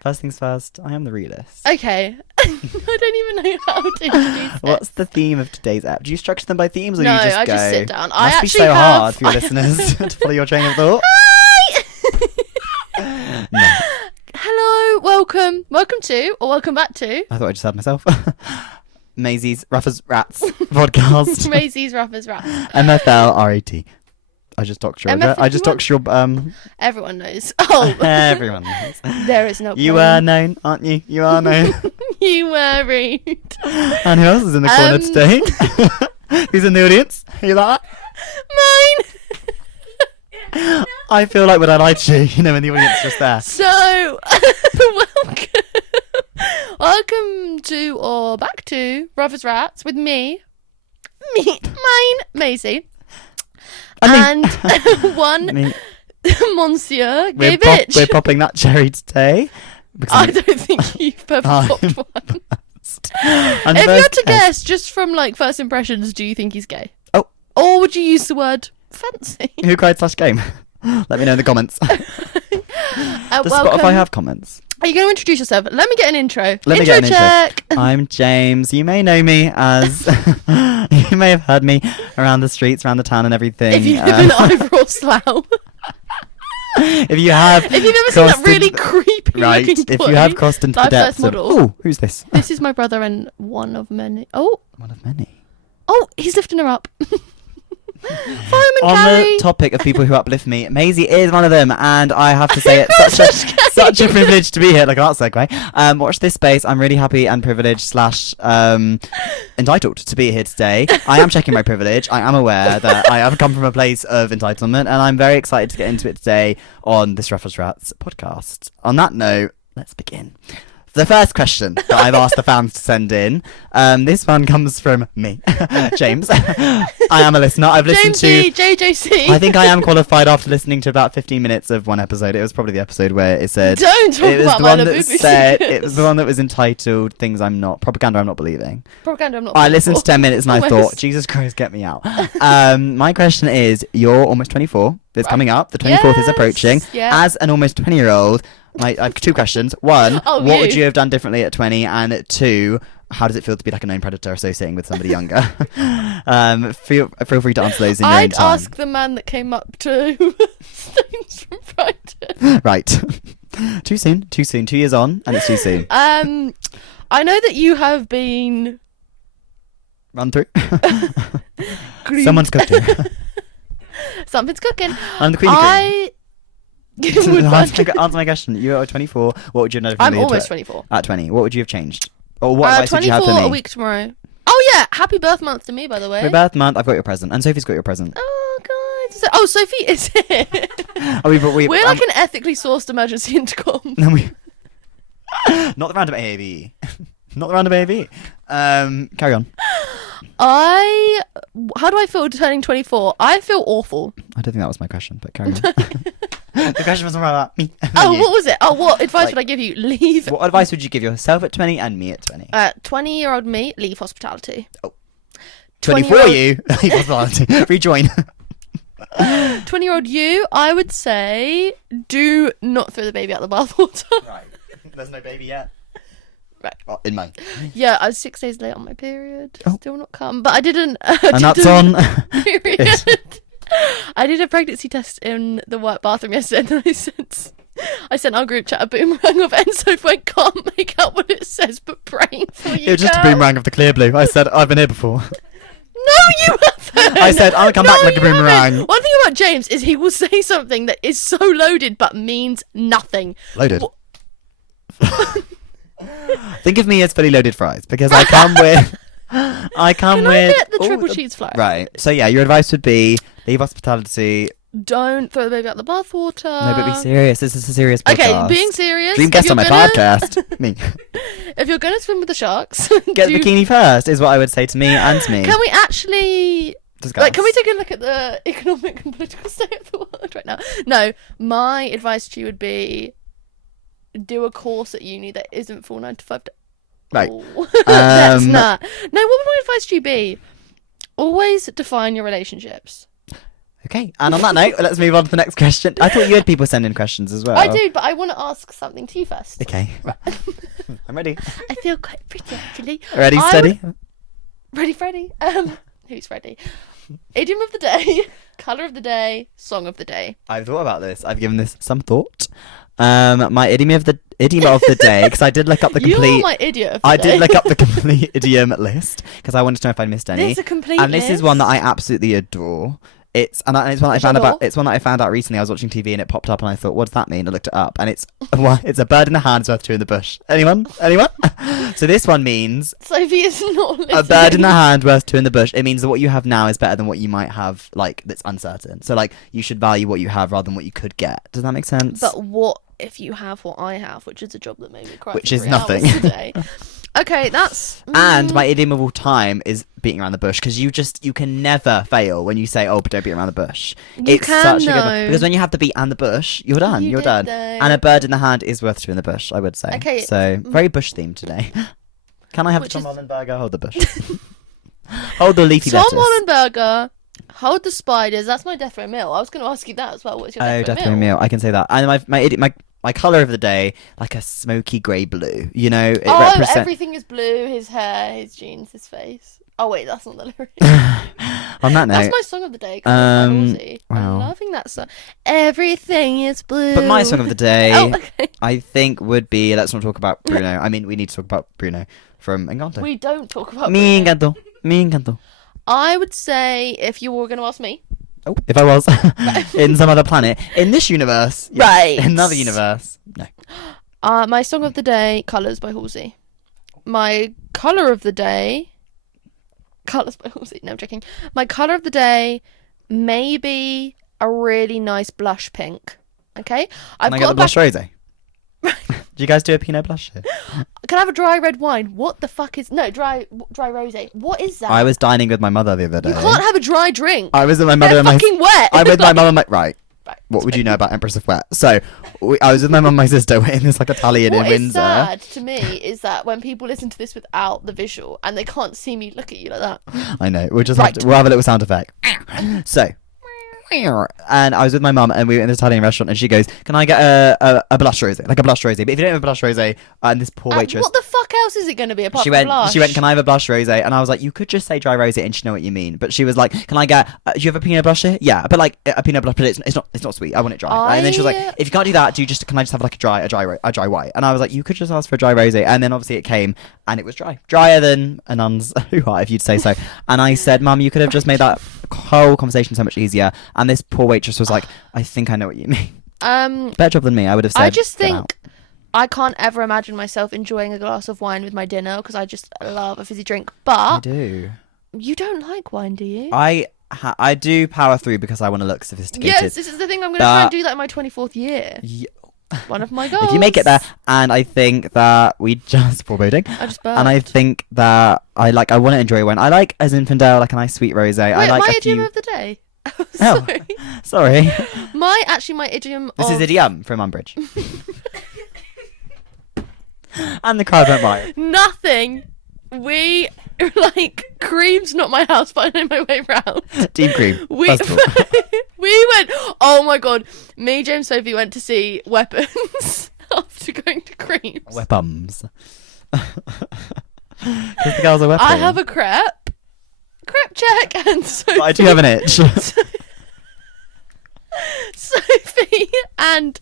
First things first, I am the realist. Okay. I don't even know how to introduce this. What's the theme of today's app? Do you structure them by themes or No, do you just I go? just sit down. Must I be actually so have... hard for your listeners to follow your train of thought. Hi! No, Hello, welcome to, or welcome back to... I thought I just had myself. Maisie's Ruffers Rats podcast. Maisie's Ruffers Rats. MFLRAT. I just doxed your address. I just doxed your Everyone knows. Oh. Everyone knows. There is no You point. are known, aren't you? You are known. You were rude. And who else is in the corner today? Who's in the audience? You like Mine. I feel like when I lie to you, when the audience is just there. So, welcome to, or back to, Ruffers Rats with mine, Maisie. And one Monsieur Gabe. We're popping that cherry today. I don't think you've ever popped one. And If you had to guess, just from like first impressions, do you think he's gay? Oh. Or would you use the word fancy? Who cried /game? Let me know in the comments. Does Spotify have comments? Are you going to introduce yourself? Let me get an intro. Check. I'm James. You may know me as... you may have heard me around the streets, around the town and everything. If you live in Ivor or Slough. If you've ever seen that really creepy looking boy. If you have crossed into the depths of... Oh, who's this? This is my brother and one of many. Oh. One of many. Oh, he's lifting her up. On the topic of people who uplift me, Maisie is one of them, and I have to say it's such a privilege to be here. Like an art segue. Watch this space. I'm really happy and privileged / entitled to be here today. I am checking my privilege. I am aware that I have come from a place of entitlement, and I'm very excited to get into it today on this Ruffles Rats podcast. On that note, let's begin. The first question that I've asked the fans to send in, this one comes from me, James. I am a listener. I've listened to... JJC. I think I am qualified after listening to about 15 minutes of one episode. It was probably the episode where it said... Don't talk about my It was the one that was entitled Things I'm Not... Propaganda I'm Not Believing. Propaganda I'm Not I listened to 10 minutes and I thought, Almost. Jesus Christ, get me out. My question is, you're almost 24. It's coming up. The 24th is approaching. Yeah. As an almost 20-year-old... I have two questions. One, what would you have done differently at 20? And two, how does it feel to be like a known predator associating with somebody younger? Feel free to answer those in your own time. I'd ask the man that came up to Stones from Brighton. Right. Too soon. 2 years on, and it's too soon. I know that you have been... Run through. Someone's cooking. Something's cooking. I'm the queen of green. Answer my question. You are 24. What would you know? I'm almost 24. At 20, what would you have changed? Or what advice would you have for 24 me? a week tomorrow. Oh yeah, happy birth month to me, by the way. My birth month, I've got your present, and Sophie's got your present. Oh god. Oh, Sophie is here. We're like an ethically sourced emergency intercom. Not the random AAV. Not the random AAV. Carry on. How do I feel turning 24? I feel awful. I don't think that was my question, but carry on. The question was more about me. Oh, what was it? Oh, what advice would I give you? Leave. What advice would you give yourself at 20 and me at 20? 20-year-old me, leave hospitality. Oh. 24 you, leave hospitality. Rejoin. 20-year-old you, I would say, do not throw the baby out the bathwater. Right. There's no baby yet. Right. Oh, in May. Yeah, I was 6 days late on my period. Oh. Still not come. But I didn't. And that's on. Period. I did a pregnancy test in the white bathroom yesterday, and I sent our group chat a boomerang of Enzo went, can't make out what it says, but praying for you. It was just a boomerang of the clear blue. I said, I've been here before. No, you haven't. I said, I'll come back like a boomerang. Haven't. One thing about James is he will say something that is so loaded but means nothing. Loaded. Think of me as fully loaded fries because I come with. Can I get the triple cheese fry? Right. So yeah, your advice would be leave hospitality. Don't throw the baby out the bathwater. No, but be serious. This is a serious podcast. Okay, being serious. Dream guest on my podcast. Me. If you're going to swim with the sharks, get the bikini first is what I would say to me and to me. Can we actually... Discuss. Can we take a look at the economic and political state of the world right now? No, my advice to you would be do a course at uni that isn't full 9 to 5 days. Right. That's not. No, what would my advice to you be? Always define your relationships. Okay, and on that note, let's move on to the next question. I thought you had people send in questions as well. I do, but I want to ask something to you first. Okay. I'm ready. I feel quite pretty, actually. Ready, steady? Ready, Freddy. Who's Freddy? Idiom of the day, colour of the day, song of the day. I've thought about this. I've given this some thought. My idiom of the day, because I did look up the complete. You're my idiot of the I day. did look up the complete idiom list because I wanted to know if I missed any. There's a complete and this is list. one that I absolutely adore. It's one that I found about. It's one that I found out recently. I was watching TV and it popped up and I thought, what does that mean? I looked it up and it's a bird in the hand is worth two in the bush. Anyone? So this one means Sophie is not listening. a bird in the hand worth two in the bush. It means that what you have now is better than what you might have, like, that's uncertain. So like you should value what you have rather than what you could get. Does that make sense? But what if you have what I have, which is a job that made me cry? Which for is 3 hours nothing. Today. Okay, that's. And my idiom of all time is beating around the bush, because you can never fail when you say, oh, but don't beat around the bush. It's such a good one. Because when you have the beat and the bush, you're done. You're done. Though. And a bird in the hand is worth two in the bush, I would say. Okay. So very bush themed today. Can I have Which Tom is- Holland burger? Hold the bush. Hold the leafy Tom lettuce. Holland burger. Hold the spiders. That's my death row meal. I was going to ask you that as well. What's your death row definitely meal. I can say that. And my colour of the day, like a smoky grey blue. You know, it represents. Everything is blue. His hair, his jeans, his face. Oh wait, that's not the lyric. On that note, That's my song of the day. I'm wow. loving that song. Everything is blue. but my song of the day, Oh, okay. I think would be. Let's not talk about Bruno. I mean, we need to talk about Bruno from Encanto. We don't talk about Me Bruno. Encanto. Me Encanto. I would say, if you were going to ask me. Oh, if I was in some other planet, in this universe, yes. Right. In another universe, no. My song of the day, Colours by Halsey. My colour of the day, Colours by Halsey. No, I'm joking. My colour of the day, maybe a really nice blush pink. Okay? Can I get the blush rosé? Do you guys do a Pinot blush here? Can I have a dry red wine? What the fuck is... No, dry rosé. What is that? I was dining with my mother the other day. You can't have a dry drink. I was with my mother They're and my... fucking wet. I'm with my mum and my... Right. Right. What would you know about Empress of Wet? So, I was with my mum and my sister in this like Italian What in is Windsor. sad to me is that when people listen to this without the visual and they can't see me look at you like that. I know. We'll just Right. we'll have a little sound effect. So, and I was with my mum and we were in this Italian restaurant and she goes, "Can I get a blush rosé? Like a blush rosé? But if you don't have a blush rosé," and this poor waitress. What the fuck else is it going to be apart She from went. blush? She went. "Can I have a blush rosé?" And I was like, "You could just say dry rosé, and she know what you mean." But she was like, "Can I get? Do you have a Pinot blush here? Yeah, but like a Pinot blush, but it's not sweet. I want it dry." Right? And then she was like, "If you can't do that, can I just have like a dry white?" And I was like, "You could just ask for a dry rosé." And then obviously it came, and it was drier than a nun's hoo-ha, if you'd say so. And I said, "Mum, you could have just made that whole conversation so much easier." And this poor waitress was like, "I think I know what you mean." Better job than me, I would have said. I just "Get think out." I can't ever imagine myself enjoying a glass of wine with my dinner because I just love a fizzy drink. But I do. you don't like wine, do you? I do power through because I want to look sophisticated. Yes, this is the thing. I'm going to try and do that in my 24th year. One of my goals. If you make it there, and I think that we just foreboding, I just and I think that I want to enjoy wine. I like as Infidel, like a nice sweet rosé. Wait, I like my a idiom few. of the day. Oh, Sorry. sorry. My idiom This of... is idiom from Umbridge. And the crowd went by. Nothing. We, cream's not my house, but I know my way round. Team Cream. We First of all. we went, oh my god, me, James, Sophie went to see Weapons after going to Creams. Weapons. Because the girls are weapons. I have a crepe check, and Sophie... But I do have an itch. Sophie and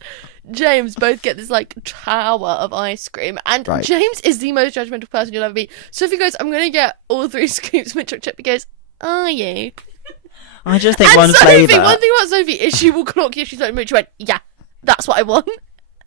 James both get this tower of ice cream, and Right. James is the most judgmental person you'll ever be. Sophie goes, "I'm gonna get all 3 scoops mint chocolate chip." He goes, "Are you?" I just think And one Sophie, flavour. one thing about Sophie is she will clock you if she's like mood. She went, "Yeah, that's what I want."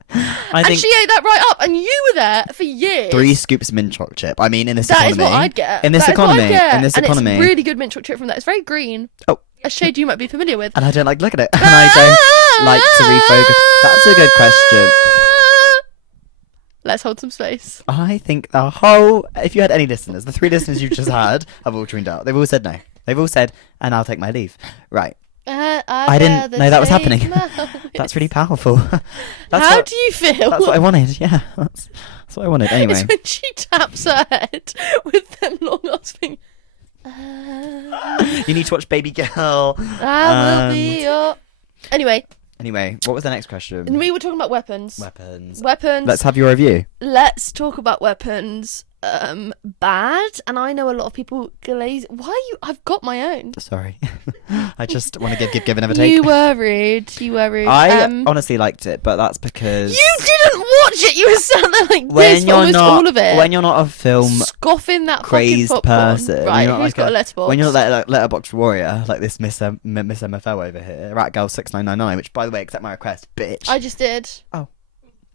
I And think she ate that right up, and you were there for years. 3 scoops mint chocolate chip. I mean, in this That economy. is what I'd get. In this That is what I'd economy. get. In this and economy. It's really good mint chocolate chip from that. It's very green. Oh. A shade you might be familiar with. And I don't look at it. And I don't like to refocus. That's a good question. Let's hold some space. I think if you had any listeners, the 3 listeners you've just had have all tuned out. They've all said no. They've all said, "And I'll take my leave." Right. I didn't know that was happening. That's really powerful. How do you feel? That's what I wanted. Yeah. That's what I wanted. Anyway. It's when she taps her head with them long ass fingers. You need to watch Baby Girl. I will be your... Anyway, what was the next question? we were talking about weapons. Weapons. Weapons. Let's have your review. Let's talk about weapons. Bad, and I know a lot of people glaze. Why are you? I've got my own. Sorry. I just want to give and never take. You were rude. I honestly liked it, but that's because you didn't watch it. You were sat there like this for almost all of it. When you're not a film scoffing that crazed fucking popcorn. person, Right? who's Who's got a letterbox? When you're not like letterbox warrior, like this Miss MFL over here, Ratgirl6999, which by the way, accept my request, bitch. I just did. Oh.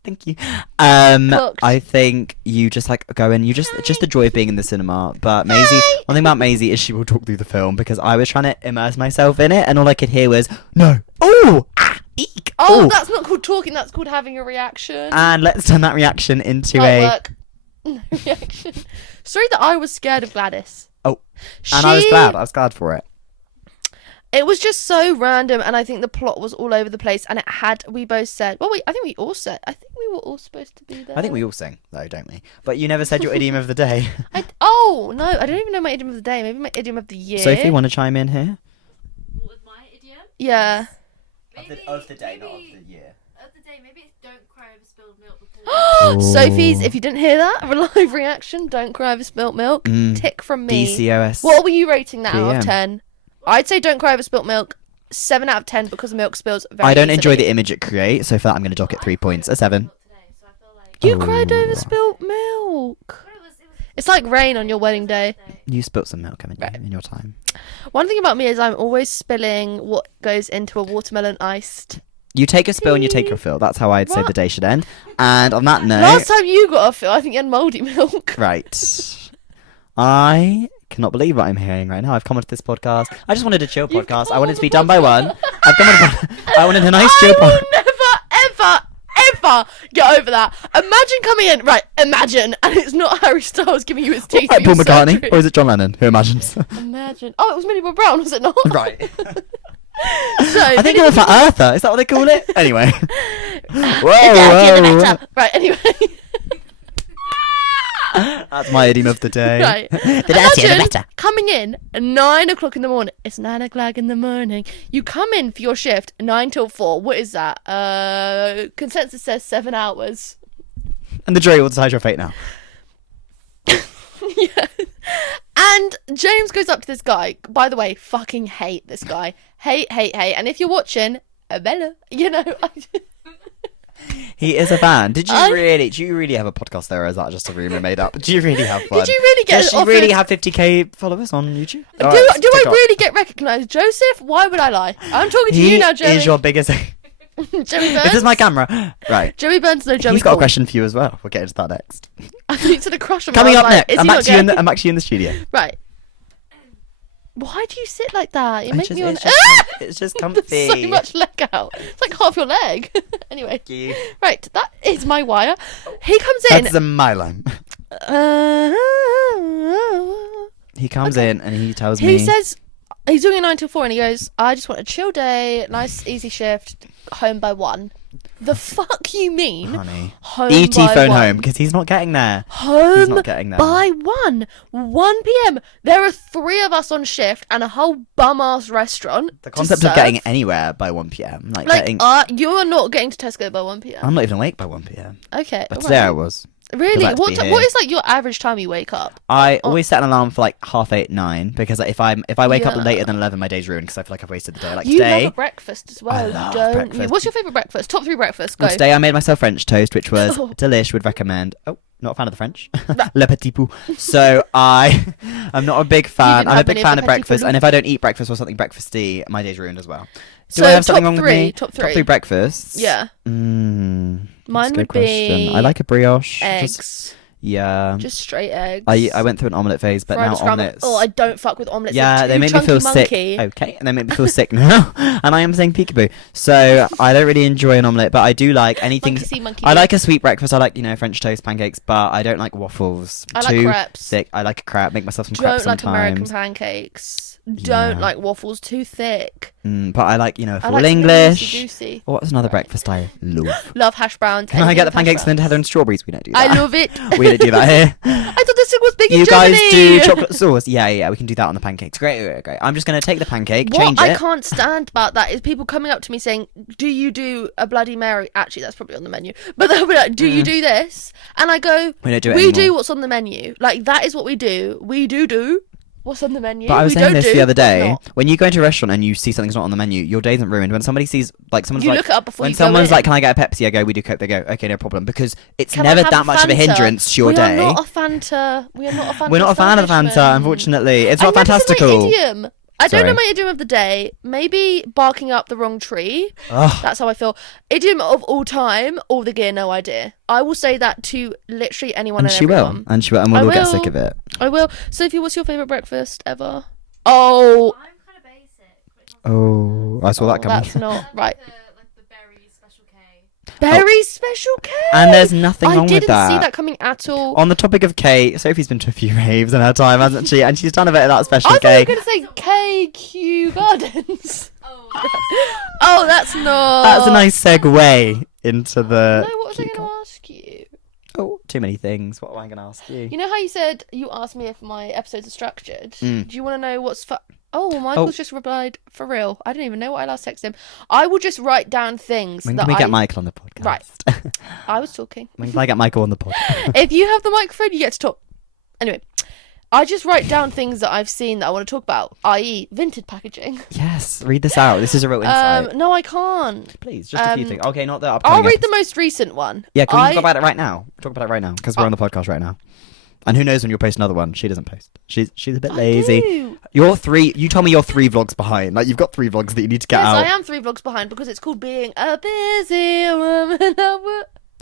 Thank you. Cooked. I think you just like go in. You just the joy of being in the cinema. But Maisie, one thing about Maisie is she will talk through the film because I was trying to immerse myself in it, and all I could hear was no, oh, ah, eek. Oh, ooh. that's not called talking. That's called having a reaction. And let's turn that reaction into Work. No reaction. Sorry that I was scared of Gladys. Oh, and I was glad. I was glad for it. It was just so random, and I think the plot was all over the place. And it had, we both said, well, I think we all said, I think we were all supposed to be there. I think we all sing, though, don't we? But you never said your idiom of the day. Oh, no, I don't even know my idiom of the day. Maybe my idiom of the year. Sophie, want to chime in here? With my idiom? Yeah. Of the day, not of the year. Of the day, maybe it's don't cry over spilled milk before. Sophie's, if you didn't hear that, a live reaction, don't cry over spilt milk. Tick from me. DCOS. What were you rating that out of PM. 10? I'd say don't cry over spilt milk. 7 out of 10 because milk spills very I don't easily. enjoy the image it creates, so for that I'm going to dock it 3 points. A 7. Today, so I feel like You cried over spilt milk. it was It's like rain on your wedding day. You spilt some milk, haven't you, in your time? One thing about me is I'm always spilling what goes into a watermelon iced. You take a spill and you take your fill. That's how I'd say What? the day should end. And on that note... Last time you got a fill, I think you had mouldy milk. Right. I cannot believe what I'm hearing right now. I've come onto this podcast. I just wanted a chill podcast. I wanted it to be done by one. I wanted a nice chill I will podcast. never get over that. Imagine coming in, right, imagine, and it's not Harry Styles giving you his teeth. Like Paul for your McCartney, surgery. or is it John Lennon? Who imagines? Imagine. Oh, it was Millie Bob Brown, was it not? Right. So, I think I'm a flat earther. Is that what they call it? Anyway. Whoa. Right, anyway. That's my idiom of the day. Right. The dirtier, the Imagine better. coming in at 9 o'clock in the morning. It's 9 o'clock in the morning. You come in for your shift 9 till 4. What is that? Consensus says 7 hours. And the jury will decide your fate now. Yeah. And James goes up to this guy. By the way, fucking hate this guy. Hate. And if you're watching, Bella, you know. He is a fan. Do you really have a podcast there, or is that just a rumour made up? Do you really have one? Did you really get Does she offered... really have 50k followers on YouTube? Do I really get recognised? Joseph, why would I lie? I'm talking to you now, Joey. He is your biggest... Joey Burns. This is my camera. Right. Joey Burns, no Joey He's got a Paul. question for you as well. We'll get into that next. I thought you said a crush on me. Coming I up was like, next. is I'm he not actually, gay? I'm actually in the studio. Right. Why do you sit like that? You make me on. It's just comfy. So much leg out. It's like half your leg. Anyway. Thank you. Right, that is my wire. He comes in. That's my line. He comes in and he tells me... He says he's doing a 9 till 4 and he goes, I just want a chill day, nice easy shift, home by 1. The fuck you mean? Honey. Home ET by phone 1? home, because he's not getting there. Home He's not getting there. by 1 p.m. There are 3 of us on shift and a whole bum-ass restaurant. The concept to of getting serve. anywhere by 1 p.m. Like getting... You're not getting to Tesco by 1 p.m. I'm not even awake by 1 p.m. Okay. But alright. today I was. Really? I'd like to be What here. is like your average time you wake up? I always set an alarm for like 8:30, 9, because like, if I wake up Yeah. later than 11, my day's ruined because I feel like I've wasted the day. Like You today, love a breakfast as well, love don't you? breakfast. What's your favourite breakfast? Top 3 breakfasts. Go. today I made myself French toast, which was Oh. delish. Would recommend. Oh, not a fan of the French. Le petit pou. So I'm not a big fan. didn't I'm a have big any fan of of the petit breakfast, poulou? and if I don't eat breakfast or something breakfasty, my day's ruined as well. Do So I have something top wrong three, with me? top Top three. 3 breakfasts. Yeah. Mine Mine would be I like a brioche. eggs. Yeah. Just straight eggs. I went through an omelette phase, but Fried now or scrambled. omelettes. Oh, I don't fuck with omelettes. Yeah, They're they too make me feel chunky sick. monkey. Okay, and they make me feel sick now. And I am saying peekaboo. So I don't really enjoy an omelette, but I do like anything. Monkey see, monkey I do. like a sweet breakfast. I like, French toast, pancakes, but I don't like waffles. I like Too crepes. thick. I like a crepe. Make myself some crepes Don't like American sometimes. pancakes. Don't Yeah. like waffles. Too thick. But I like, I full like English. Juicy. What's another breakfast I love? Love hash browns. Can I get the anything with pancakes hash and then browns. heather and strawberries? We don't do that. I love it. We don't do that here. I thought this thing was big in You Germany. guys do chocolate sauce. Yeah, we can do that on the pancakes. Great. I'm just going to take the pancake, change What it. I can't stand about that is people coming up to me saying, do you do a Bloody Mary? Actually, that's probably on the menu. But they'll be like, do you do this? And I go, We don't do it we do anymore. what's on the menu. Like, that is what we do. We do what's on the menu. But I was we saying don't this do the other what's day. not. When you go into a restaurant and you see something's not on the menu, your day isn't ruined. When somebody sees, like, someone's You like, look it up before when you go someone's in. like, can I get a Pepsi? I go, we do Coke. They go, okay, no problem. Because it's Can I never have that much of a Fanta? hindrance to your we day. We are not a Fanta We're not a fan of Fanta, establishment. unfortunately. It's not I've never said fantastical. my idiom. I don't Sorry. know my idiom of the day. Maybe barking up the wrong tree. Ugh. That's how I feel. Idiom of all time, all the gear, no idea. I will say that to literally anyone And and she will. everyone. And we'll I all get will. sick of it. I will. Sophie, what's your favourite breakfast ever? Oh, I'm kind of basic. when it comes to Oh, I saw that coming. that's not breakfast. right. Like the berry special K. Berry special K. And there's nothing I wrong with didn't that. see that coming at all. On the topic of K, Sophie's been to a few raves in her time, hasn't she? And she's done a bit of that special I thought you K. were going to say KQ Gardens. Oh. Oh, that's not. That's a nice segue into the... No, what was I going to ask you? Oh, too many things. What am I going to ask you? You know how you said you asked me if my episodes are structured? Mm. Do you want to know what's Oh, Michael's just replied, for real. I didn't even know what I last texted him. I will just write down things When that can we get Michael on the podcast? Right. I was talking. When can I get Michael on the podcast? If you have the microphone, you get to talk. Anyway, I just write down things that I've seen that I want to talk about, i.e. vintage packaging. Yes, read this out. This is a real insight. No, I can't. Please, just a few things. Okay, not the I'll upcoming read the episodes. most recent one. Yeah, can we talk about it right now? Talk about it right now, because we're on the podcast right now. And who knows when you'll post another one? She doesn't post. She's a bit lazy. do. You told me you're 3 vlogs behind. Like, you've got 3 vlogs that you need to get Yes, out. I am 3 vlogs behind because it's called Being a Busy Woman.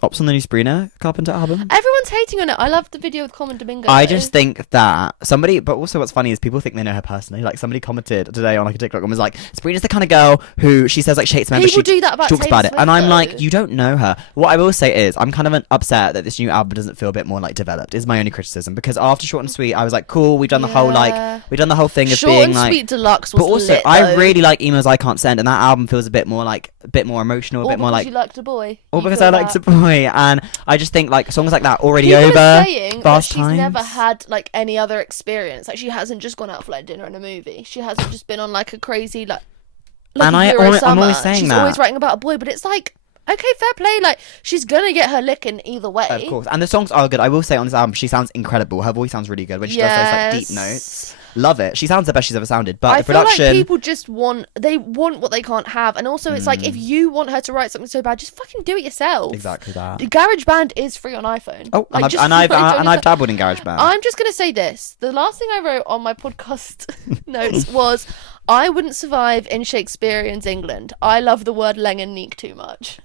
Ops on the new Sabrina Carpenter album. Everyone's hating on it. I love the video with Common Domingo. I just think that somebody, but also what's funny is people think they know her personally. Like, somebody commented today on like a TikTok and was like, Sabrina's the kind of girl who she says like she hates men, but People she do that about talks Taylor about it. Swift, And I'm though. like, you don't know her. What I will say is, I'm kind of upset that this new album doesn't feel a bit more like developed. Is my only criticism, because after Short and Sweet, I was like, cool, we've done the whole Yeah. we've done the whole thing of Short being and like. Sweet Deluxe was But also, lit, I though. really like Emos I Can't Send, and that album feels a bit more emotional, a Or bit more because like. you liked a boy. Or You because feel I liked that. a boy, and I just think like songs like that already People over. are saying that Fast she's Times. never had like any other experience. Like she hasn't just gone out for like dinner and a movie. She hasn't just been on like a crazy like And a I'm Euro always summer. saying she's that. always writing about a boy, but it's like, okay, fair play. Like she's gonna get her licking either way. Of course, and the songs are good. I will say on this album, she sounds incredible. Her voice sounds really good when she does those like deep notes. Love it. She sounds the best she's ever sounded. But I the feel like production, people just want what they can't have, and also it's like if you want her to write something so bad, just fucking do it yourself. exactly that. GarageBand is free on iPhone. Oh, Like, and just I've and I've, write it on and your I've phone. dabbled in GarageBand. I'm just going to say this. The last thing I wrote on my podcast notes was, I wouldn't survive in Shakespearean's England. I love the word leng and neek too much.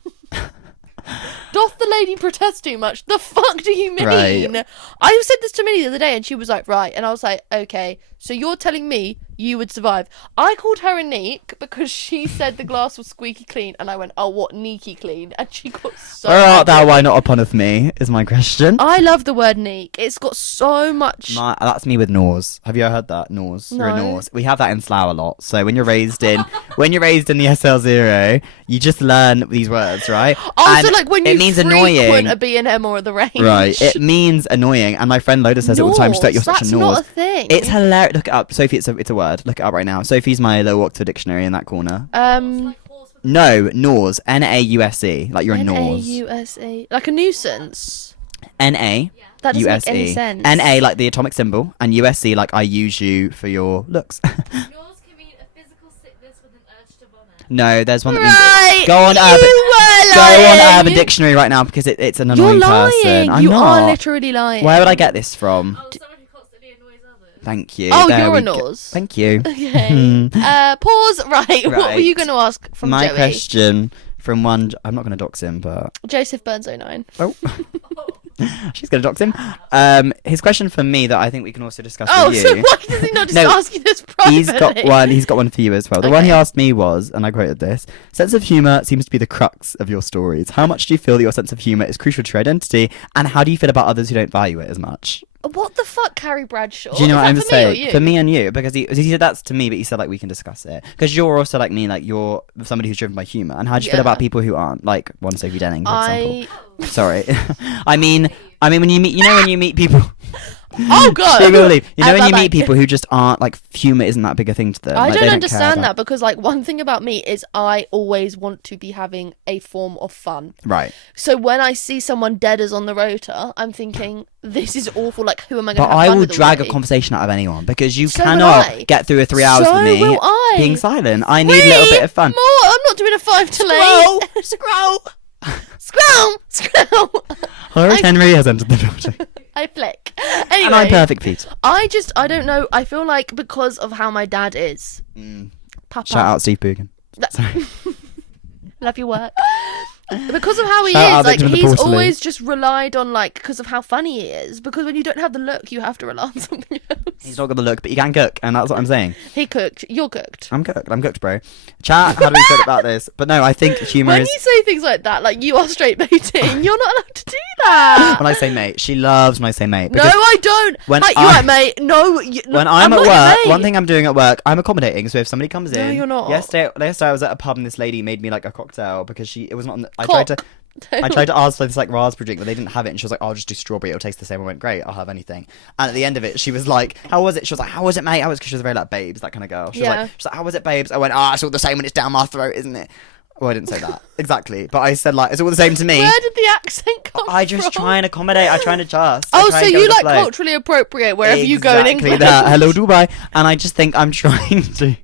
Doth the lady protest too much? The fuck do you mean? Right. I said this to Minnie the other day and she was like, right. And I was like, okay, so you're telling me you would survive. I called her a neek because she said the glass was squeaky clean. And I went, oh, what neeky clean? And she got so Where art thou? angry. Why not upon me? Is my question. I love the word neek. It's got so much... That's me with Nors. Have you ever heard that? Nors. You're a No. Nors. We have that in Slough a lot. So when you're raised in the SL0, you just learn these words, right? Also, And like when it you means frequent annoying. a B&M or the range. Right, it means annoying, and my friend Loda says it all the time. She's like, "You're such a That's Nors." not a thing. It's hilarious. Look it up, Sophie. It's a word. Look it up right now. Sophie's my little Oxford dictionary in that corner. Like horse with No, Nors. N-A-U-S-E. Like you're a Nors. N-A-U-S-A. Like a nuisance. N-A. That doesn't U-S-E. make any sense. N-A like the atomic symbol, and U-S-E like I use you for your looks. yours can mean a physical sickness with an urge to vomit. No, there's one that Right. means. Go on Urban Dictionary right now because it's an You're annoying lying. person. I'm You not. are literally lying. Where would I get this from? Oh, someone who constantly annoys others. Thank you. Oh, There you're we a go. Nors. Thank you. Okay. Pause. Right. What were Right. you going to ask from My Joey? question from one. I'm not going to dox him, but Joseph Burns 09. oh, she's going to dox him. His question for me that I think we can also discuss Oh, with you. so why does he not just No, ask you this privately? He's got one for you as well. The one he Okay. asked me was, and I quoted this: "Sense of humor seems to be the crux of your stories. How much do you feel that your sense of humor is crucial to your identity, and how do you feel about others who don't value it as much?" What the fuck, Carrie Bradshaw? Do you know Is what that I'm for me or saying? you? For me and you, because he said that's to me, but he said like we can discuss it because you're also like me, like you're somebody who's driven by humor. And how do you feel Yeah. about people who aren't, like one Sophie Denning, for example? I Sorry, I mean, I mean, when you meet people. Oh god. She will leave. You know when you Bye-bye. meet people who just aren't like humour isn't that big a thing to them. I Like, they don't care understand about- that because like one thing about me is I always want to be having a form of fun. Right. So when I see someone dead as on the rota, I'm thinking this is awful. Like who am I going But to have I fun will with drag already? a conversation out of anyone because you So will cannot I. get through 3 hours So with me will I. being silent. I need a little bit of fun. More. I'm not doing a 5 till 8. Scroll. Scroll. Horace Henry has entered the building. I flick. And Anyway, I'm perfect feet. I don't know. I feel like because of how my dad is, Papa. Shout out Steve Boogan. Sorry. Love your work. Because of how he Shout out is, like Victim of the he's Porcelain. always just relied on like because of how funny he is. Because when you don't have the look, you have to rely on something else. He's not got the look, but he can cook, and that's what I'm saying. He cooked. You're cooked. I'm cooked, bro. Chat, how do we feel about this? But no, I think humour When is... you say things like that, like you are straight baiting, you're not allowed to do that. When I say mate, she loves when I say mate. No, because I don't. when Hi, you're I- right, mate. No, when I'm at not your work, mate. one thing I'm doing at work, I'm accommodating. So if somebody comes No, in... you're not. Yesterday I was at a pub and this lady made me like a cocktail because it was not... On the, I Cock. tried to ask for this like raspberry drink, but they didn't have it, and she was like, "I'll just do strawberry. It'll taste the same." I went, "Great, I'll have anything." And at the end of it, she was like, "How was it?" She was like, "How was it, mate?" Because she was very like babes, that kind of girl. She was like, "How was it, babes?" I went, it's all the same when it's down my throat, isn't it?" Well, I didn't say that exactly, but I said like, "It's all the same to me." Where did the accent come from? I just try and accommodate. I try and adjust. Oh, so you like culturally appropriate wherever you go in Exactly England. that. Hello, Dubai. And I just think I'm trying to.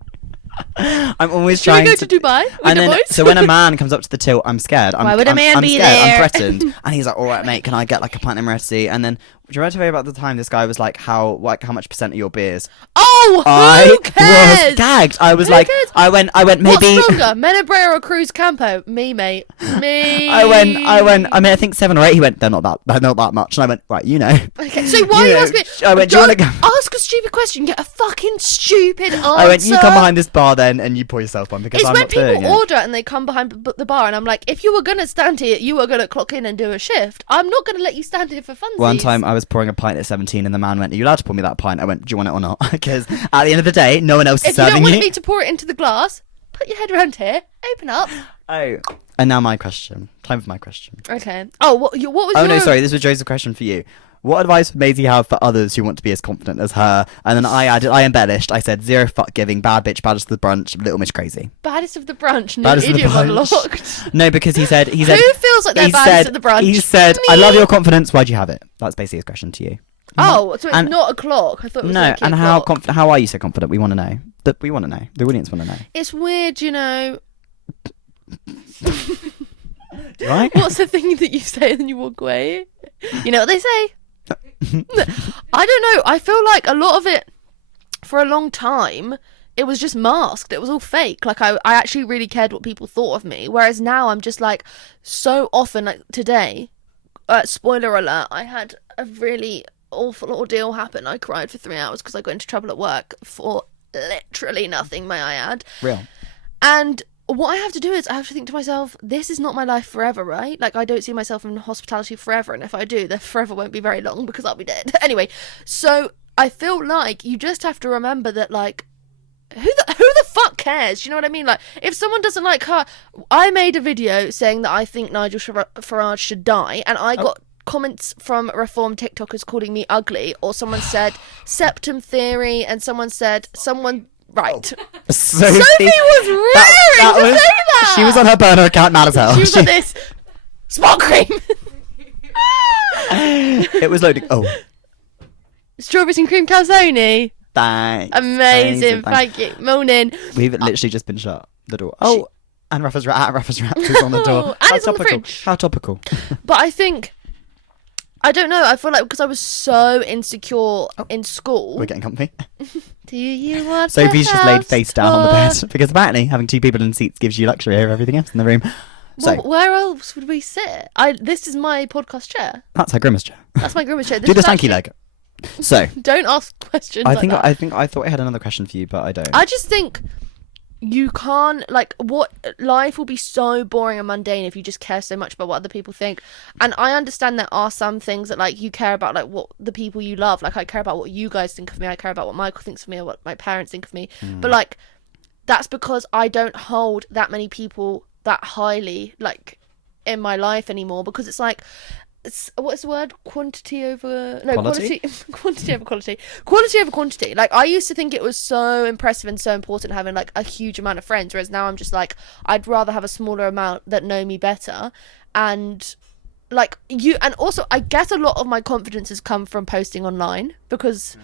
I'm always Should we trying go to Dubai with And the then, boys? so when a man comes up to the till, I'm scared. Why would a man I'm be scared. there? I'm threatened. And he's like, "All right, mate, can I get like a platinum recipe?" And then, do you remember to tell me about the time this guy was like, "How much percent of your beers?" Oh, who I cares? was gagged. I was Who like, cares? I went maybe. What's stronger, Menabrea or Cruz Campo? Me, mate. Me. I went. I mean, I think 7 or 8. He went, "They're not that much." And I went, "Right, you know." Okay, so why are you know, asking me? I went, "Do you want to go?" Ask a stupid question. Get a fucking stupid answer. I went, "You come behind this bar then, and you pour yourself one because It's I'm when not doing people it." order and they come behind the bar, and I'm like, if you were gonna stand here, you were gonna clock in and do a shift. I'm not gonna let you stand here for funsies. One time I was pouring a pint at 17 and the man went, "Are you allowed to pour me that pint?" I went, "Do you want it or not?" Because at the end of the day, no one else is if you don't serving want you. me to pour it into the glass, put your head around here, open up. Oh. And now my question. Time for my question. Okay. Oh, what was Oh your... no, sorry, this was Joseph's question for you. What advice would Maisie have for others who want to be as confident as her? And then I embellished. I said, "Zero fuck giving, bad bitch, baddest of the brunch, little miss crazy." Baddest of the brunch, new Baddest of the idiom brunch. unlocked. No, because he said Who feels like they're he baddest said, of the brunch? He said, "I love your confidence. Why'd you have it?" That's basically his question to you. Oh, so it's And- not a clock. I thought it was No, like a and clock. how are you so confident? We want to know. We want to know. The audience want to know. It's weird, you know. Right? What's the thing that you say and then you walk away? You know what they say? I don't know. I feel like a lot of it, for a long time, it was just masked. It was all fake. Like, I actually really cared what people thought of me. Whereas now I'm just like, so often, like today, spoiler alert, I had a really awful ordeal happen. I cried for 3 hours because I got into trouble at work for literally nothing, may I add. Real. And what I have to do is I have to think to myself, this is not my life forever, right? Like, I don't see myself in hospitality forever, and if I do, then forever won't be very long because I'll be dead. Anyway, so I feel like you just have to remember that, like, who the fuck cares? You know what I mean? Like, if someone doesn't like her... I made a video saying that I think Nigel Farage should die, and I got comments from reform TikTokers calling me ugly, or someone said septum theory, and someone said right. Sophie was raring to say that. She was on her burner account, mad as hell. She was like this. Spot cream. It was loading. Oh, Strawberries and cream calzone. thanks. Amazing. Thank you. Morning. We've literally just been shut. The door. Oh, and Rafa's Wraps is on the door. And How it's on the topical. fridge. How topical. But I think, I don't know, I feel like because I was so insecure in school. We're getting comfy. Do you want Sophie's the just laid house face down on the tour? bed because apparently having 2 people in seats gives you luxury over everything else in the room. So Well, where else would we sit? This is my podcast chair. that's her grimace chair. That's my grimace chair. This Do the is stanky actually- leg. So Don't ask questions I like think that. I thought I had another question for you, but I don't. I just think you can't, like, what life will be so boring and mundane if you just care so much about what other people think. And I understand there are some things that, like, you care about, like what the people you love. Like, I care about what you guys think of me. I care about what Michael thinks of me or what my parents think of me. But, like, that's because I don't hold that many people that highly, like, in my life anymore, because it's like, what's the word? Quantity over no Quality? quantity over quality. Quality over quantity. Like, I used to think it was so impressive and so important having like a huge amount of friends, whereas now I'm just like, I'd rather have a smaller amount that know me better. And like, and also I guess a lot of my confidence has come from posting online, because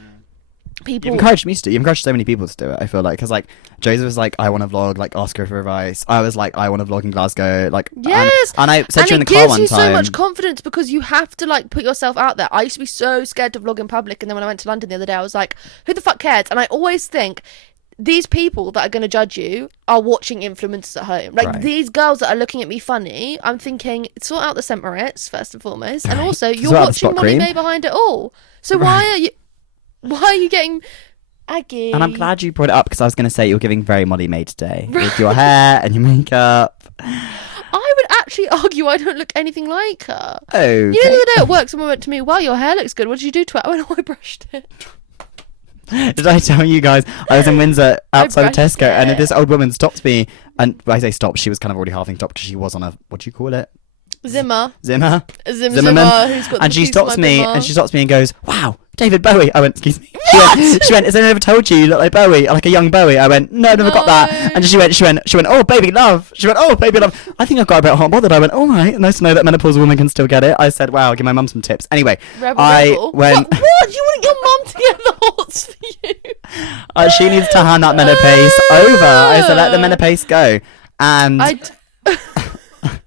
people... You've encouraged me to do it. You've encouraged so many people to do it, I feel like. Because, like, Joseph was like, I want to vlog, like, ask her for advice. I was like, I want to vlog in Glasgow. Like, Yes! And I said to you in the car it one gives you time. so much confidence, because you have to, like, put yourself out there. I used to be so scared to vlog in public, and then when I went to London the other day, I was like, who the fuck cares? And I always think, these people that are going to judge you are watching influencers at home. Like, Right. these girls that are looking at me funny, I'm thinking, sort out the St. Moritz, first and foremost. And Right. also, you're Sort out the watching spot Molly cream. May behind it all. So why are you getting... Aggie. And I'm glad you brought it up, because I was going to say you're giving very Molly May today. With your hair and your makeup. I would actually argue I don't look anything like her. Oh. You know, the other day at work, someone went to me, wow, your hair looks good. What did you do to it? I went, oh, I brushed it. Did I tell you guys? I was in Windsor outside of brushed Tesco, and it. this old woman stopped me. And when I say stopped, she was kind of already halving stopped, because she was on a, what do you call it? Zimmer. Zimmer? Zimmer. Zimmerman. Who's got the And she keys to stops my me, Bimmer. and she stops me and goes, wow, David Bowie. I went, excuse me. She went, has anyone ever told you look like Bowie, like a young Bowie? I went, no, never got that. And she went, oh, baby love. She went, oh, baby love. I think I've got a bit hot and bothered. I went, all right, nice to know that menopausal women can still get it. I said, wow, I'll give my mum some tips. Anyway, Rebel, I rebel. went, What? You want your mum to get the hots for you? she needs to hand that menopause over. I said, let the menopause go. And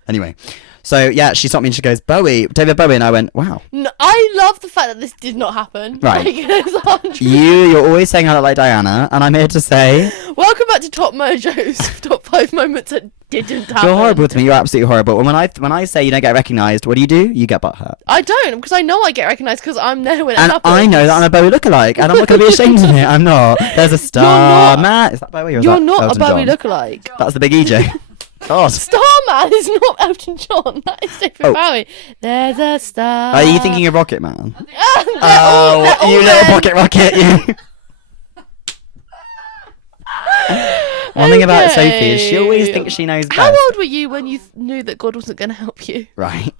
anyway, so yeah, she stopped me and she goes, Bowie, David Bowie. And I went, wow. No, I love the fact that this did not happen. Right. Like, it's 100%. You're always saying I look like Diana, and I'm here to say Welcome back to Top Mojo's top 5 moments that didn't happen. you're horrible to me. You're absolutely horrible. And when I say you don't get recognised, what do? You get butthurt. I don't, because I know I get recognised because I'm there when it And happens. I know that I'm a Bowie lookalike, and I'm not going to be ashamed of it. I'm not. There's a star not. man. Is that Bowie or is You're that not Elton a Bowie John? lookalike. That's the big EJ. God. Starman is not Elton John. That is David Oh. Bowie. There's a star. Are you thinking of Rocket Man? They're all you little men. pocket rocket, you. One thing about Sophie is she always thinks she knows best. How old were you when you knew that God wasn't going to help you? Right.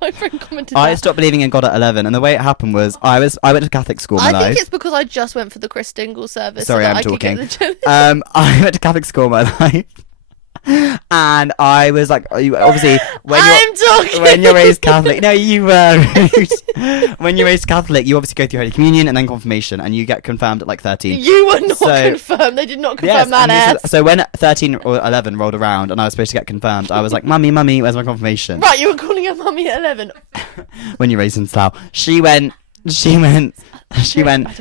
My friend commented I that. stopped believing in God at 11, and the way it happened was I went to Catholic school my I life. think it's because I just went for the Chris Dingle service. Sorry, so that I'm I could get talking. the I went to Catholic school my life, and I was like, obviously, when you're raised Catholic, no, you were. When you're raised Catholic, you obviously go through Holy Communion and then confirmation, and you get confirmed at like 13. You were not So- confirmed. They did not Yes, confirm that and ass. so when 13 or 11 rolled around and I was supposed to get confirmed, I was like, Mummy, where's my confirmation? Right, you were calling her mummy at 11. When you're raised in Slough. She went, don't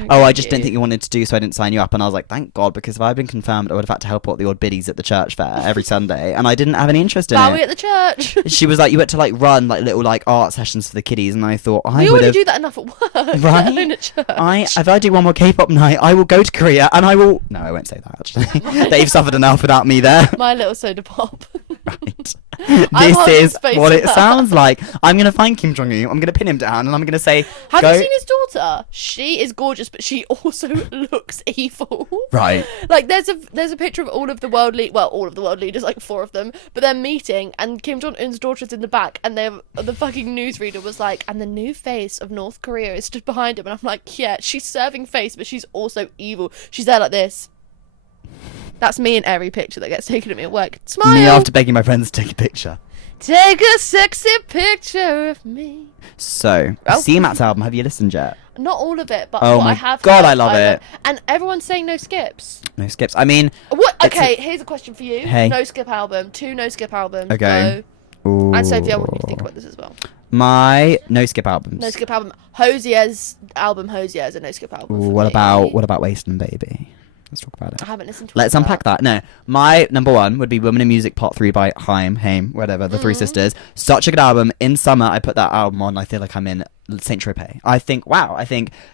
oh, I get just you. didn't think you wanted to do, so I didn't sign you up. And I was like, thank God, because if I had been confirmed, I would have had to help out the odd biddies at the church fair every Sunday, and I didn't have any interest in Bowie it. at the church. She was like, you had to like run like little like art sessions for the kiddies, and I thought I We would already have. do that enough at work. Right? Alone at church. If I do one more K-pop night, I will go to Korea, and I will. No, I won't say that actually. They've suffered enough without me there. My little soda pop. Right. I'm This holding is space what for it her. sounds like. I'm gonna find Kim Jong Un. I'm gonna pin him down, and I'm gonna say, Have go. you seen his daughter? She is gorgeous, but she also looks evil. Right. Like there's a picture of all of the world leaders, like 4 of them, but they're meeting, and Kim Jong Un's daughter's in the back, and the fucking newsreader was like, and the new face of North Korea is stood behind him, and I'm like, yeah, she's serving face, but she's also evil. She's there like this. That's me in every picture that gets taken of me at work. Smile. Me after begging my friends to take a picture. Take a sexy picture of me. So, Oh. see Matt's album. Have you listened yet? Not all of it, but Oh what my I have. God, heard, I love it. And everyone's saying no skips. No skips. I mean, What? It's Okay, here's a question for you. Hey. No skip album. 2 no skip albums. Okay. Go. ooh, And Sophie, I want you to think about this as well. my no skip albums. No skip album. Hosier's album. Hosier is a no skip album. Ooh, for what me. about Wasteland Baby? Let's talk about it. I haven't listened to. Let's all unpack that. No, my number 1 would be Women in Music Part 3 by Haim, whatever, the 3 sisters. Such a good album. In summer, I put that album on. I feel like I'm in Saint Tropez. I think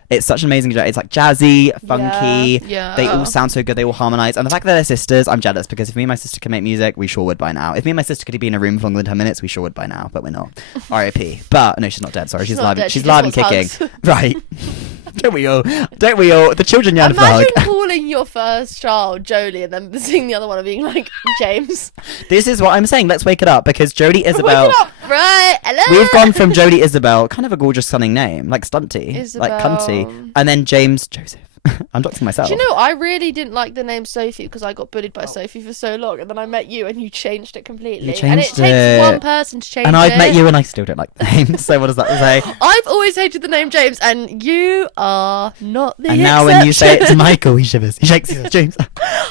it's such an amazing jazz. It's like jazzy, funky. Yeah. They all sound so good. They all harmonize. And the fact that they're sisters, I'm jealous, because if me and my sister can make music, we sure would by now. If me and my sister could be in a room for longer than 10 minutes, we sure would by now, but we're not. R.I.P. But no, she's not dead. Sorry, she's not alive. dead, She's she alive and just kicking. wants Right. Don't we all? The children yearn for a hug. Imagine calling your first child Jolie and then seeing the other one and being like James. This is what I'm saying. Let's wake it up, because Jodie Isabel. Wake it up. Right, hello. We've gone from Jodie Isabel, kind of a gorgeous sounding name, like stunty, Isabel. like cunty, and then James Joseph. I'm doxing myself. Do you know, I really didn't like the name Sophie because I got bullied by Sophie for so long, and then I met you and you changed it completely. You and it changed takes it. one person to change And it. I've met you and I still don't like the name. So what does that say? I've always hated the name James, and you are not the And now when you say it to exception. Michael, he shivers. He shakes his James.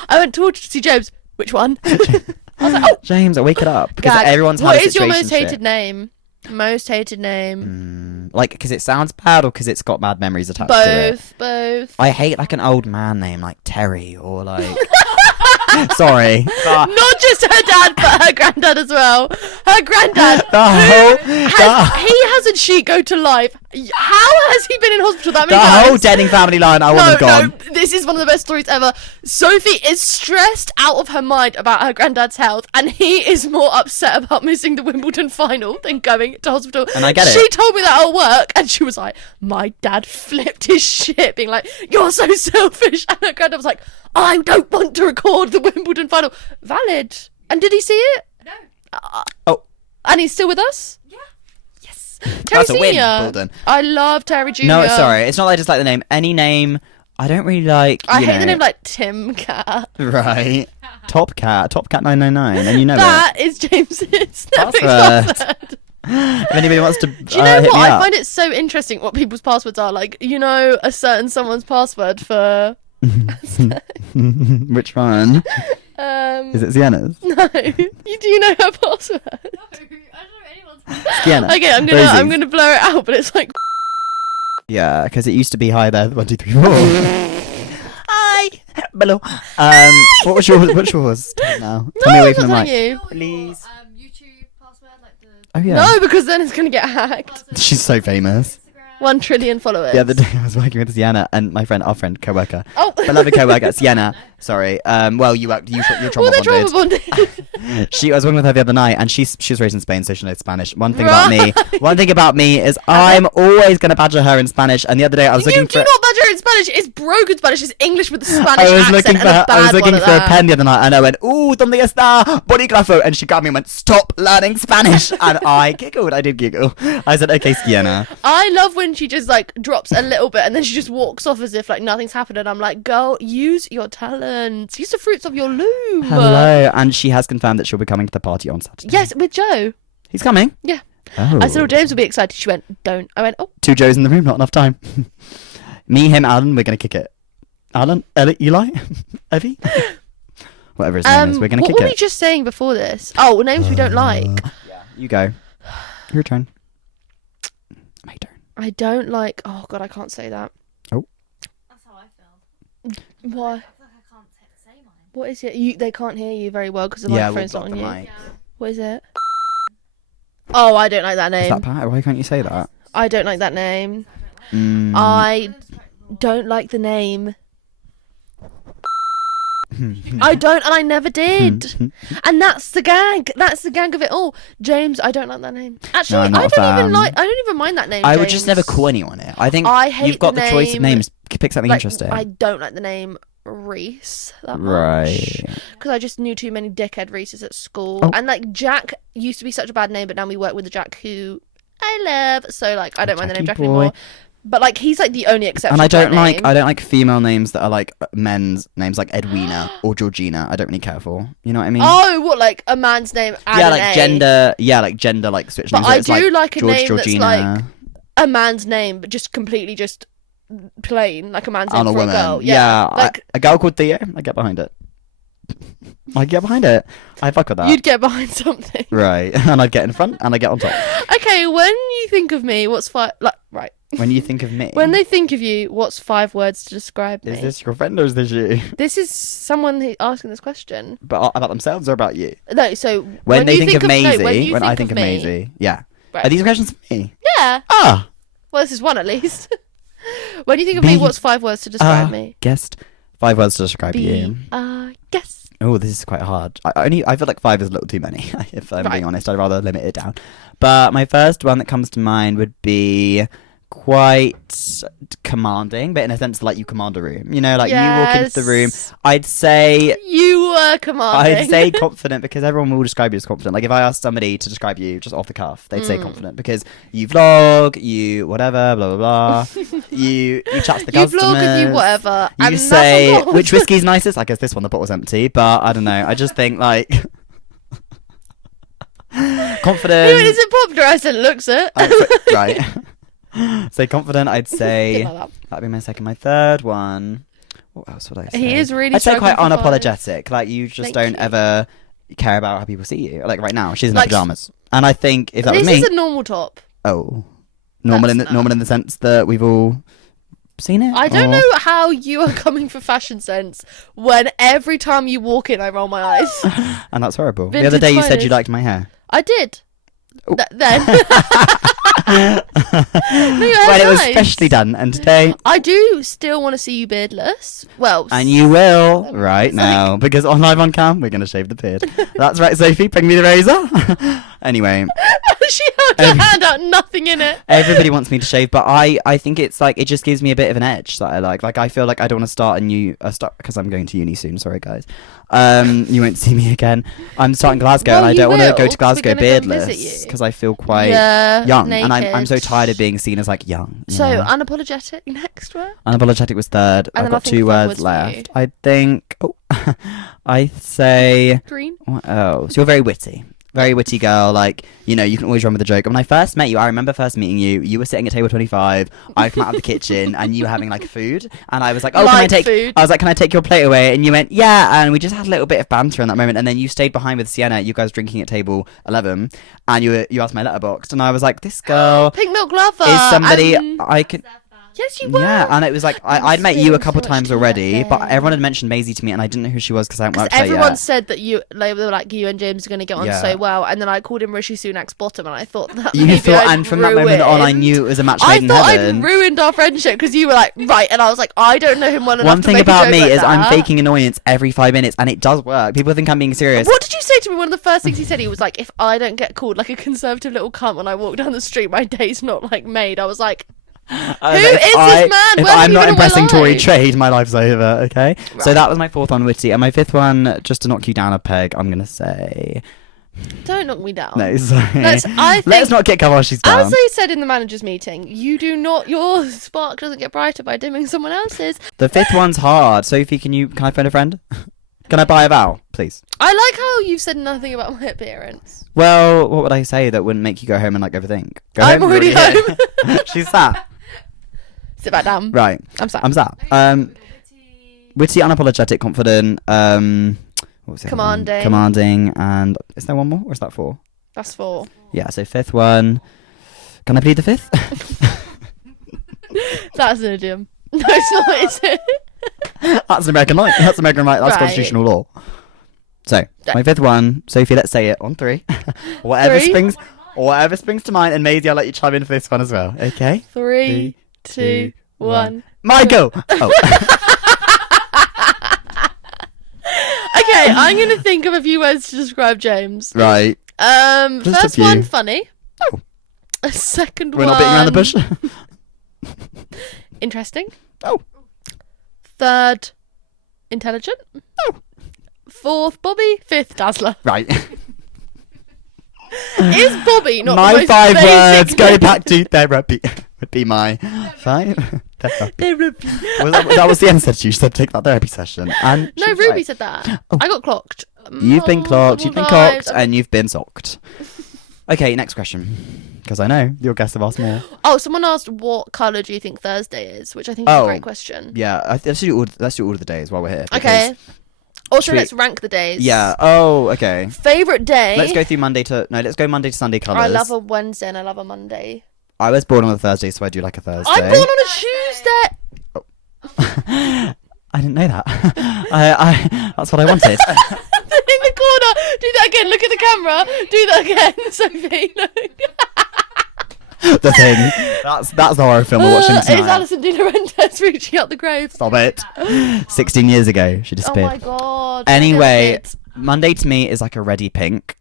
I went to see James. Which one? I was like, oh, James, wake it up. Because gag. everyone's had What a is your most situationship. hated name? Most hated name. Like, because it sounds bad or because it's got bad memories attached to it? Both. I hate like an old man name like Terry or like... Sorry. Not just her dad, but her granddad as well. Her granddad. He hasn't she go to life. How has he been in hospital that The many times? whole Denning family line, I want them gone. No, this is one of the best stories ever. Sophie is stressed out of her mind about her granddad's health, and he is more upset about missing the Wimbledon final than going to hospital. And I get it. She told me that at work, and she was like, my dad flipped his shit, being like, you're so selfish. And her granddad was like, I don't want to record the Wimbledon final. Valid. And did he see it? No. Oh, And he's still with us? Yeah. Yes. Terry that's a win, Senior. Bolden. I love Terry Jr. No, sorry. It's not that I just like the name. Any name, I don't really like. I you hate know, the name like Tim Cat. Right. Top Cat 999, and you know That is James's Password. password. If anybody wants to Do you know hit what? me I up. find it so interesting what people's passwords are. Like, you know, a certain someone's password for. Which one? Is it Sienna's? No. Do you know her password? No, I don't know anyone's. Sienna. Okay, I'm Rosie's. gonna blur it out, but it's like. Yeah, because it used to be hi there. 1, 2, 3, 4. Hi. Hello. What's yours? Now. Tell me No, away I'm from the not mic. telling you. Please. YouTube password, like the Oh yeah. No, because then it's gonna get hacked. She's so famous. Instagram. 1 trillion followers. The other day I was working with Sienna and my friend, co-worker, Oh. beloved co-worker, Sienna. Sorry. Well, you're trauma Well, they're trauma bonded. bonded. I was working with her the other night, and she was raised in Spain, so she knows Spanish. One thing about me is I'm always gonna badger her in Spanish. And the other day I was You looking do for. not badger her in Spanish. It's broken Spanish. It's English with the Spanish I was accent looking and for a her, bad I was looking one at for a that. pen the other night, and I went, "Ooh, ¿dónde está bolígrafo?" And she grabbed me and went, "Stop learning Spanish." And I giggled. I did giggle. I said, "Okay, Sienna." I love when she just like drops a little bit and then she just walks off as if like nothing's happened. And I'm like, girl, use your talents. Use the fruits of your loom. Hello, and she has confirmed that she'll be coming to the party on Saturday. Yes, with Joe. He's coming. Yeah. Oh. I said, oh, James will be excited. She went, don't. I went, oh. 2 Joes in the room, not enough time. Me, him, Alan, we're gonna kick it. Alan, Eli, Evie, whatever his name is, we're gonna what kick were we it. just saying before this? Oh, names we don't like. Yeah, you go. Your turn. My turn. I don't like. Oh God, I can't say that. That's how I feel. Why? I feel like I can't say mine. What is it? They can't hear you very well because the Yeah, microphone's we'll not block on the you. mic. Yeah. What is it? Oh, I don't like that Is name. that Pat? Why can't you say that? I don't like that name. Mm. I don't like the name. I don't, and I never did. And that's the gag. That's the gag of it all. James, I don't like that name. Actually, I'm not I a don't even fan. like. I don't even mind that name. I James. would just never call anyone it. I think I hate you've got the the choice of name, names. Pick something Like, interesting. I don't like the name Reese that much. Right. Because I just knew too many dickhead Reeses at school. Oh. And like Jack used to be such a bad name, but now we work with the Jack who I love. So like I don't mind the name Jack Jackie boy. anymore. But like he's like the only exception. And I to that don't like name. I don't like female names that are like men's names like Edwina or Georgina. I don't really care for. You know what I mean? Oh, what, like a man's name and yeah, an like A? gender. Yeah, like gender like switch But names. I where it's do like a George, name Georgina. that's like a man's name, but just completely just plain, like a man's name on a for woman. a girl. Yeah, like a girl called Theo. I get behind it. I get behind it. I fuck with that. you'd get behind something. Right, and I'd get in front and I get on top. Okay, when you think of me, what's five? Like, right. When you think of me, When they think of you, what's 5 words to describe me? is this your friend or is this you? This is someone asking this question. But about themselves or about you? No, so When they you think of no, Maisie, you when I think of me- Maisie, yeah. Right. Are these questions for me? Yeah. Ah, Well, this is one at least. When you think of me, Be- what's 5 words to describe me? guessed. 5 words to describe you. Guess. Oh, this is quite hard. I feel like 5 is a little too many. If I'm Right. being honest, I'd rather limit it down. But my first one that comes to mind would be quite commanding, but in a sense like you command a room. You know, like you walk into the room. Yes. I'd say You were commanding. I'd say confident because everyone will describe you as confident. Like if I asked somebody to describe you just off the cuff, they'd say confident because you vlog, you whatever, blah blah blah. you chat to the You customers. vlog if you whatever. You and that's say on God. which whiskey's nicest. I guess this one, the bottle's empty, but I don't know. I just think like confident. Who is it popular? I said looks it. Right. So confident, I'd say Like that. that'd be my second. My third one. What else would I say? He is really I'd say quite struggling for five. unapologetic. Like you just Thank don't you. ever care about how people see you. Like right now, she's in her Like, pajamas, and I think if that was This me, is a normal top. oh, normal That's normal in the sense that we've all seen it. I don't or- know how you are coming for fashion sense when every time you walk in, I roll my eyes. And that's horrible. The Vintage other day you said finest. you liked my hair. I did. Oh. Then. No, your Well, hair's it was nice. freshly done, and today. I do still want to see you beardless. Well, And you will right now because on live on cam we're gonna shave the beard. That's right, Sophie. Bring me the razor. Anyway, she held her hand out, nothing in it. everybody wants me to shave, but I think it's like it just gives me a bit of an edge that I like. Like I feel like I don't want to start a new start because I'm going to uni soon. Sorry guys, you won't see me again. I'm starting Glasgow, Well, and I you don't want to will, go to 'cause we're Glasgow gonna go and visit beardless you. because I feel quite Yeah, young, and I'm so naked. tired of being seen as like young. you So know? unapologetic next word. Unapologetic was third. And I've then I got think 2 fun words words for you. left. I think. Oh, I'd say. Green. What else? You're very witty. Very witty girl. Like, you know, you can always run with a joke. When I first met you, I remember first meeting you. You were sitting at table 25. I come out of the kitchen and you were having like food. And I was like, oh, can I Like take food. I was like, can I take your plate away? And you went, yeah. And we just had a little bit of banter in that moment. And then you stayed behind with Sienna, you guys drinking at table 11. And you asked my letterbox. And I was like, this girl Pink milk lover. is somebody and- I could. Yes, you were. Yeah, and it was like I'm I'd met you a still couple so much times to that already, but day. everyone had mentioned Maisie to me, and I didn't know who she was because I hadn't worked her Everyone yet. said that you, like, they were like, you and James are going to get on Yeah. so well, and then I called him Rishi Sunak's bottom, and I thought that You maybe thought, I'd and from that moment on, I ruined- knew it was a match I made in thought heaven. I'd ruined our friendship because you were like, right, and I was like, I don't know him well enough One to thing make a about joke me like is I'm that. faking annoyance every 5 minutes, and it does work. People think I'm being serious. What did you say to me? One of the first things he said, he was like, if I don't get called like a conservative little cunt when I walk down the street, my day's not like made. I was like, Who is this man? If Where have I'm you not been all my impressing Tory life? trade, my life's over. Okay, so Right. that was my 4th one, witty, and my 5th one, just to knock you down a peg, I'm gonna say don't knock me down. no. Sorry. Let's not get cover while she's down. As they said in the managers meeting, you do not, your spark doesn't get brighter by dimming someone else's. The 5th one's hard. Sophie, can I phone a friend? Can I buy a vowel, please? I like how you've said nothing about my appearance. Well, what would I say that wouldn't make you go home and like overthink? Go I'm home, already you're here. home. She's sat. Sit back down. Right. I'm sorry. I'm sat. Witty, unapologetic, confident. What was the other one? Commanding. Commanding, and is there one more, or is that 4? That's 4. Yeah. So 5th one. Can I plead the 5th? That's an idiom. No, it's not, is it? That's an American right. That's American right. That's Right. constitutional law. So my 5th one, Sophie. Let's say it on 3. Three? Whatever springs to mind, and Maisie, I'll let you chime in for this one as well. Okay. 3, 2, 1. Michael. Oh. Okay, I'm going to think of a few words to describe James. Right. Just a First few. one, funny. Oh. A second We're one. not beating around the bush. Interesting. Oh. Third, intelligent. Oh. 4th, Bobby. 5th, Dazzler. Right. Is Bobby not My the most 5 basic words. Go name? back to therapy. Would be my 5. Therapy. Therapy. That was the end said you said take that therapy session. And No, she was Ruby right. said that. Oh. I got clocked. You've been clocked, you've been cocked, Multiple and you've been socked. Okay, next question. Because I know your guests have asked more. Oh, someone asked what colour do you think Thursday is, which I think is a Oh. great question. Yeah, let's do all of the days while we're here. Okay. because- Also, Should we- let's rank the days. Yeah. Oh, okay. Favourite day? Let's go through let's go Monday to Sunday colours. I love a Wednesday and I love a Monday. I was born on a Thursday, so I do like a Thursday. I'm born on a Tuesday. I didn't know that. I that's what I wanted. In the corner. Do that again. Look at the camera. Do that again, Sophie. Look. The Thing. That's the horror film we're watching It's tonight. Alison De Laurentiis reaching out the grave. Stop it. 16 years ago, she Oh disappeared. my god. Anyway, Kids. Monday to me is like a reddy pink.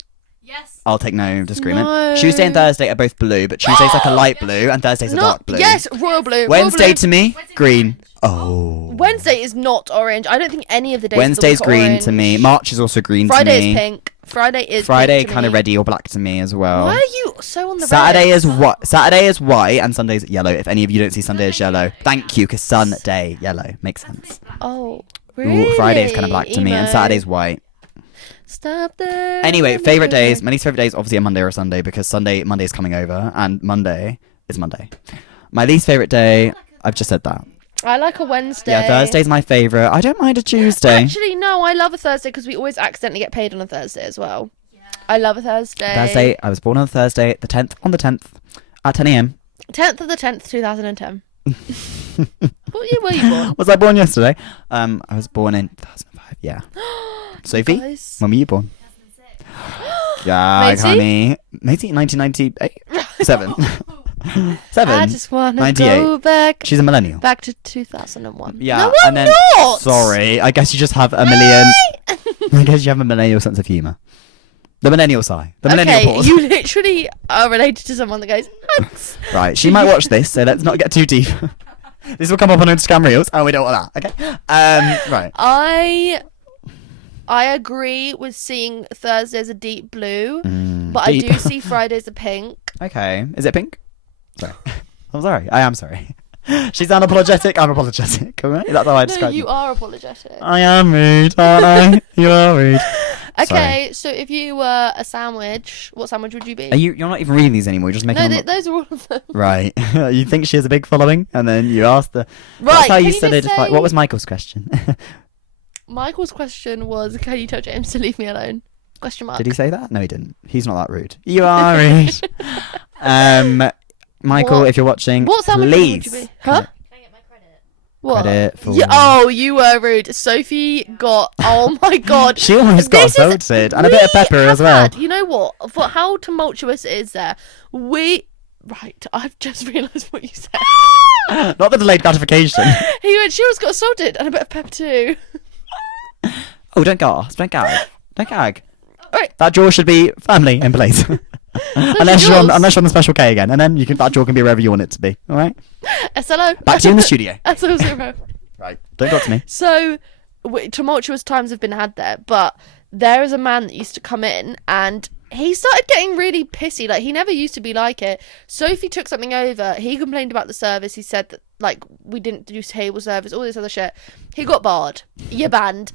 Yes. I'll take no disagreement. No. Tuesday and Thursday are both blue, but Tuesday's like a light blue and Thursday's a dark blue. Yes, royal blue. royal Wednesday blue. to me, Wednesday's green. orange. Oh. Wednesday is not orange. I don't think any of the days. Wednesday's of the week are green orange. to me. March is also green Friday to me. is pink. Friday Friday pink to kind of me. reddy or black to me as well. Why are you so on the Saturday reds? is what? Saturday is white and Sunday's yellow. If any of you don't see Sunday as yellow, thank you, because Sunday yellow makes sense. Oh, really? Ooh, Friday is kind of black to me, and Emo. Saturday's white. Stop there. Anyway, favorite days. My least favorite days, obviously, a Monday or a Sunday, because Monday's coming over, and Monday is Monday. My least favorite day, I've just said that. I like a Wednesday. Yeah, Thursday's my favorite. I don't mind a Tuesday. Actually, no, I love a Thursday because we always accidentally get paid on a Thursday as well. Yeah. I love a Thursday. Thursday, I was born on a Thursday, the 10th, on the 10th, at 10 a.m. 10th of the 10th, 2010. What year were you born? Was I born yesterday? I was born in 2005, yeah. Sophie, Guys. when were you born? 2006. Yeah, Maisie? honey. Maisie, 1998? 7. 7. I just want to 98. go back She's a millennial. to 2001. Yeah, No, I'm and then not. sorry, I guess you just have a million. I guess you have a millennial sense of humour. The millennial sigh. The millennial Okay, pause. you literally are related to someone that goes, "Hugs." Right, she might watch this, so let's not get too deep. This will come up on Instagram Reels, and we don't want that. Okay. Right. I agree with seeing Thursday as a deep blue, Mm, but deep. I do see Friday as a pink. Okay. Is it pink? Sorry. I'm sorry. I am sorry. She's unapologetic. I'm apologetic. All right? That's how I No, describe you it. are apologetic. I am rude, aren't I? You are rude. Okay, so if you were a sandwich, what sandwich would you be? You're not even reading these anymore. You're just making No, them up. those are all of them. Right. You think she has a big following, and then you ask the. That's Right, how can you you said it. just say- What was Michael's question? Michael's question was, can you tell James to leave me alone? Question mark. Did he say that? No, he didn't. He's not that rude. You are rude. Michael, What- if you're watching, What sandwich please. would you be? Huh? Can I get my credit? What? Credit for- Yeah, oh, you were rude. Sophie got. Oh my god. She almost got This is- assaulted, and a bit of we pepper have as well. had- you know what? For how tumultuous it is there. Right, I've just realised what you said. Not the delayed gratification. He went, she almost got assaulted, and a bit of pepper too. Oh, don't gasp. Don't gag. Don't gag. Alright. That jaw should be firmly in place. unless you're on the special K again, and then that jaw can be wherever you want it to be. All right. SLO. Back to you in the studio. SL0. Right. Don't talk to me. So, tumultuous times have been had there, but there is a man that used to come in and he started getting really pissy. Like, he never used to be like it. Sophie took something over. He complained about the service. He said that, like, we didn't do table service, all this other shit. He got barred. You're banned.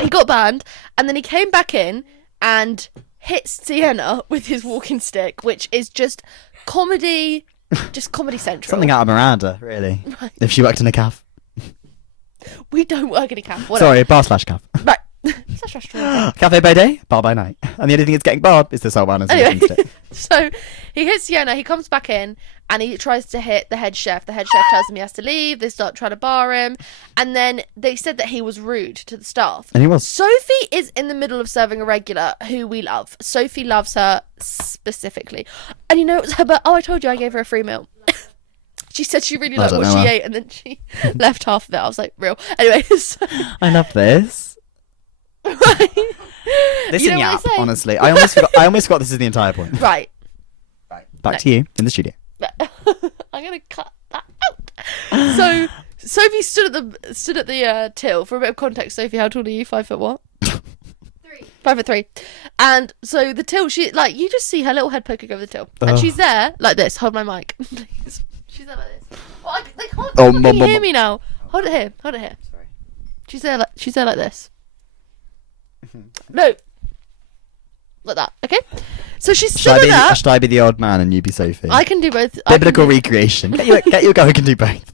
He got banned. And then he came back in and hit Sienna with his walking stick, which is just comedy central. Something out of Miranda, really. Right. If she worked in a cafe. We don't work in a camp. Sorry, bar slash cafe. Right. Such restaurant. Cafe by day, bar by night. And the only thing that's getting barred is the soul wellness Anyway, stick. so he hits Sienna, he comes back in, and he tries to hit the head chef. The head chef tells him he has to leave, they start trying to bar him, and then they said that he was rude to the staff. And he was. Sophie is in the middle of serving a regular who we love. Sophie loves her specifically. And you know it was her, but I told you I gave her a free meal. She said she really I liked don't what know she her. ate, and then she left half of it. I was like, real. Anyway, so, I love this. right. Listen, You know what yap, I say? honestly. I almost forgot this is the entire point. Right. Right. Back No. to you in the studio. I'm gonna cut that out. So Sophie stood at the till. For a bit of context, Sophie, how tall are you? 5 foot what? 3. 5'3". And so the till, she like you just see her little head poking over the till, and Ugh. she's there like this. Hold my mic, please. She's there like this. Well, they can't Oh, fucking mum, hear mum. me now. Hold it here. Hold it here. Sorry. She's there like this. No. Like that. Okay. So she's Should stood at that. I be the odd man and you be Sophie? I can do both. I can Biblical do- recreation. Get your go, we can do both.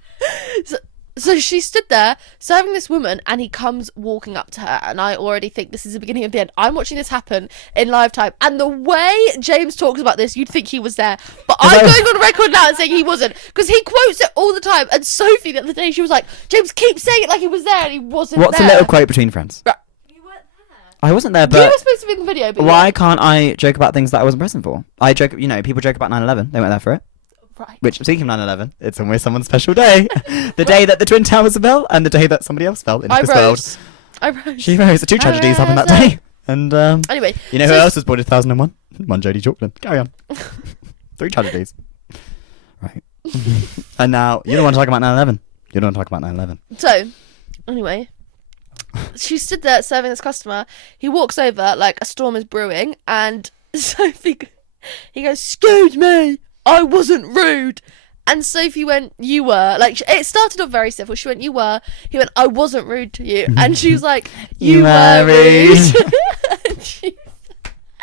So she stood there serving this woman, and he comes walking up to her, and I already think this is the beginning of the end. I'm watching this happen in live time, and the way James talks about this, you'd think he was there, but I'm going on record now and saying he wasn't, because he quotes it all the time. And Sophie the other day, she was like, "James, keep saying it like he was there," and he wasn't. What's there. a little quote between friends? You weren't there. I wasn't there, You but were supposed to be in the video, but why can't I joke about things that I wasn't present for? I joke, people joke about 9/11. They weren't there for it. right. Which, speaking of 9/11, it's always someone's special day. The day that the Twin Towers fell, and the day that somebody else fell in I this world. rose. I rose. She rose. The two I tragedies happened that rose day. And Anyway, you know who else was born in 2001? One Jodie Chalkland. Carry on. 3 tragedies. Right. And now you don't want to talk about 9/11. You don't want to talk about 9/11. So, anyway, she stood there serving this customer. He walks over like a storm is brewing, and Sophie, he goes, "Excuse me, I wasn't rude." And Sophie went, "You were." Like, it started off very civil. She went, "You were." He went, "I wasn't rude to you." And she was like, "You were rude."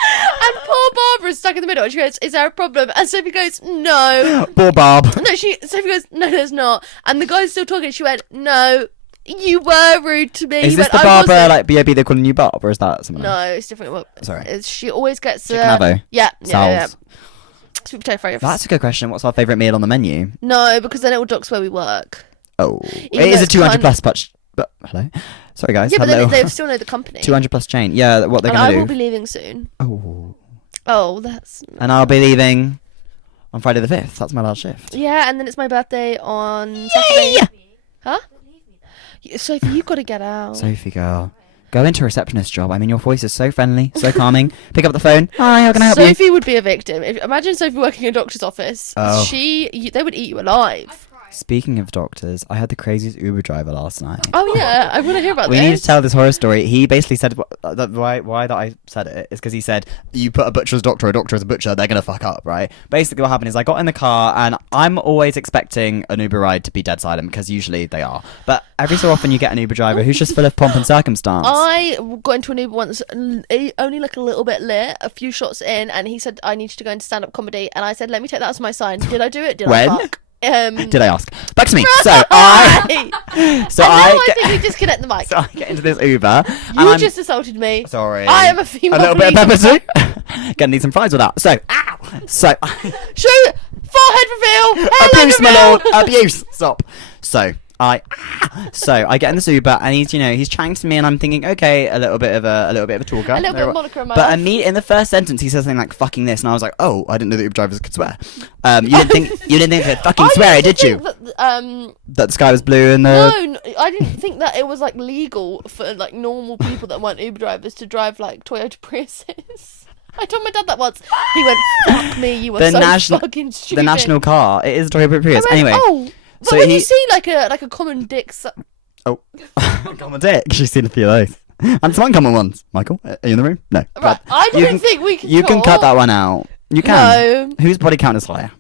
And poor Barbara's stuck in the middle. And she goes, "Is there a problem?" And Sophie goes, "No." Poor Barb. No, Sophie goes, "No, there's not." And the guy's still talking. She went, "No, you were rude to me." Is He this went, the "I Barbara, wasn't." like, B.O.B. they're calling you Barb, or is that someone else? No, it's different. Sorry. She always gets... Chicken avo? Yeah. Salves? Sweet potato fries. That's a good question. What's our favourite meal on the menu? No, because then it will dox where we work. Oh. Even It is though a it's 200 plus but hello? Sorry, guys. Yeah, but hello. they still know the company. 200 plus chain. Yeah, what they're And going I to will do. be leaving soon. Oh. Oh, that's... And I'll be leaving on Friday the 5th. That's my last shift. Yeah, and then it's my birthday on Saturday. Huh? Sophie, you've got to get out. Sophie, girl. Go into a receptionist job. I mean, your voice is so friendly, so calming. Pick up the phone. Hi, how can I help you? Sophie would be a victim. Imagine Sophie working in a doctor's office. Oh. They would eat you alive. Speaking of doctors, I had the craziest Uber driver last night. Oh yeah, I want to hear about We this. need to tell this horror story. He basically said why that I said it is because he said you put a butcher as doctor, a doctor as a butcher, they're gonna fuck up, right? Basically, what happened is I got in the car and I'm always expecting an Uber ride to be dead silent because usually they are, but every so often you get an Uber driver who's just full of pomp and circumstance. I got into an Uber once, only like a little bit lit, a few shots in, and he said I needed to go into stand-up comedy, and I said, "Let me take that as my sign." Did I do it? Did When? I fuck? Did I ask? Back to me. Right. So I think we disconnect the mic. So I get into this Uber. and You I'm- just assaulted me. Sorry. I am a female. A little bit of pepper police too. Gonna need some fries with that. So, ow. So, Shoot! Forehead reveal. Hairline abuse, my reveal. lord. Abuse. Stop. So I get in this Uber and he's chatting to me and I'm thinking, okay, a little bit of a talker. A little bit of Monica in my But life. in the first sentence he says something like fucking this and I was like, oh, I didn't know that Uber drivers could swear. You didn't think they could fucking swear, did you? That the sky was blue and the No, I didn't think that it was like legal for like normal people that weren't Uber drivers to drive like Toyota Priuses. I told my dad that once. He went, "Fuck me, you were so fucking stupid." the national car. It is a Toyota Prius. I went, Anyway. oh, but so when you see like a common dick, Oh, common dick. She's seen a few of those. And some uncommon ones. Michael, are you in the room? No. right? I don't think we can. You can cut that one out. You can. No, Whose body count is higher?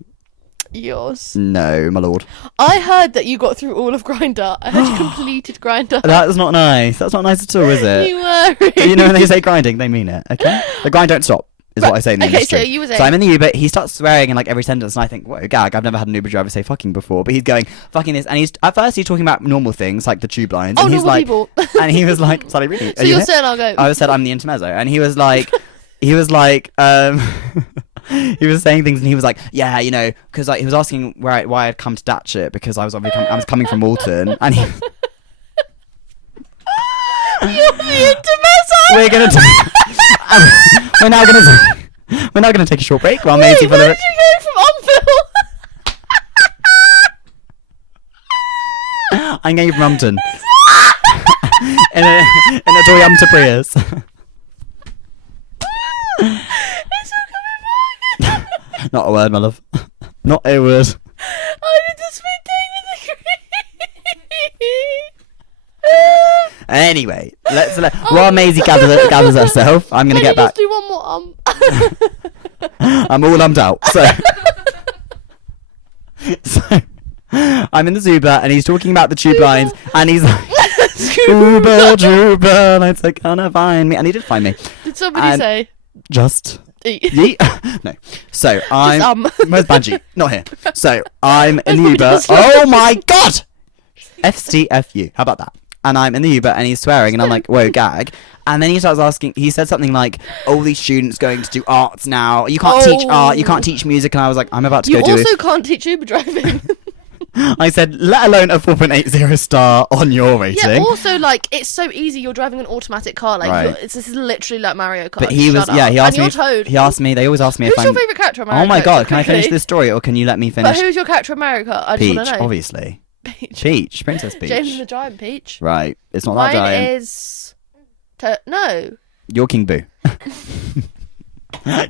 yours. No, my lord. I heard that you got through all of Grindr. I heard you completed Grindr. That's not nice. That's not nice at all, is it? You were. You know when they say grinding, they mean it. Okay. The grind don't stop. Is what I say in the Okay, industry. so you were saying. So I'm in the Uber. He starts swearing in like every sentence, and I think, "Whoa, gag! I've never had an Uber driver say fucking before." But he's going fucking this, and he's talking about normal things like the tube lines, Oh, and he's normal like, people. and he was like, "Sally, really? So Are you you're here?" saying I'll go. I said I'm the intermezzo, and he was like, he was saying things, and he was like, yeah, because like he was asking why I'd come to Datchet because I was coming from Alton, and he. You're the intermezzo. We're now gonna take a short break while Wait, Maisie where full did of you go from Unville? I'm going from Rumpton. in a Toyota Prius. It's all coming back. Not a word, my love. Not a word. I did the sweet thing with the cream. Anyway, while Maisie gathers herself, I'm gonna get back. Just do one more I'm all lumped out. So I'm in the Uber and he's talking about the tube lines and he's like, Uber, and I said, "Can I find me?" And he did find me. Did somebody And say? Just Eat. yeet. No. So I'm. Where's Bungie? Not here. So I'm in the Where's Uber. Bungie? Oh my god! FCFU. How about that? And I'm in the Uber and he's swearing and I'm like, whoa, gag. And then he starts asking, he said something like, all these students going to do arts now. You can't teach art, you can't teach music. And I was like, I'm about to You go do also can't teach Uber driving. I said, let alone a 4.80 star on your rating. Yeah, also, like, it's so easy. You're driving an automatic car. Like, Right. this is literally like Mario Kart. But he was, Shut yeah, up. he asked and me. you're Toad. He asked me, they always ask me Who's if your I'm. favourite character in Mario Oh my Kart? god, can I finish Quickly. this story or can you let me But finish? who's your character in Mario Kart? I just Peach, want to know. obviously. Peach. Peach, Princess Peach. James and the Giant Peach. Right, it's not Mine that giant. is... No. You're King Boo.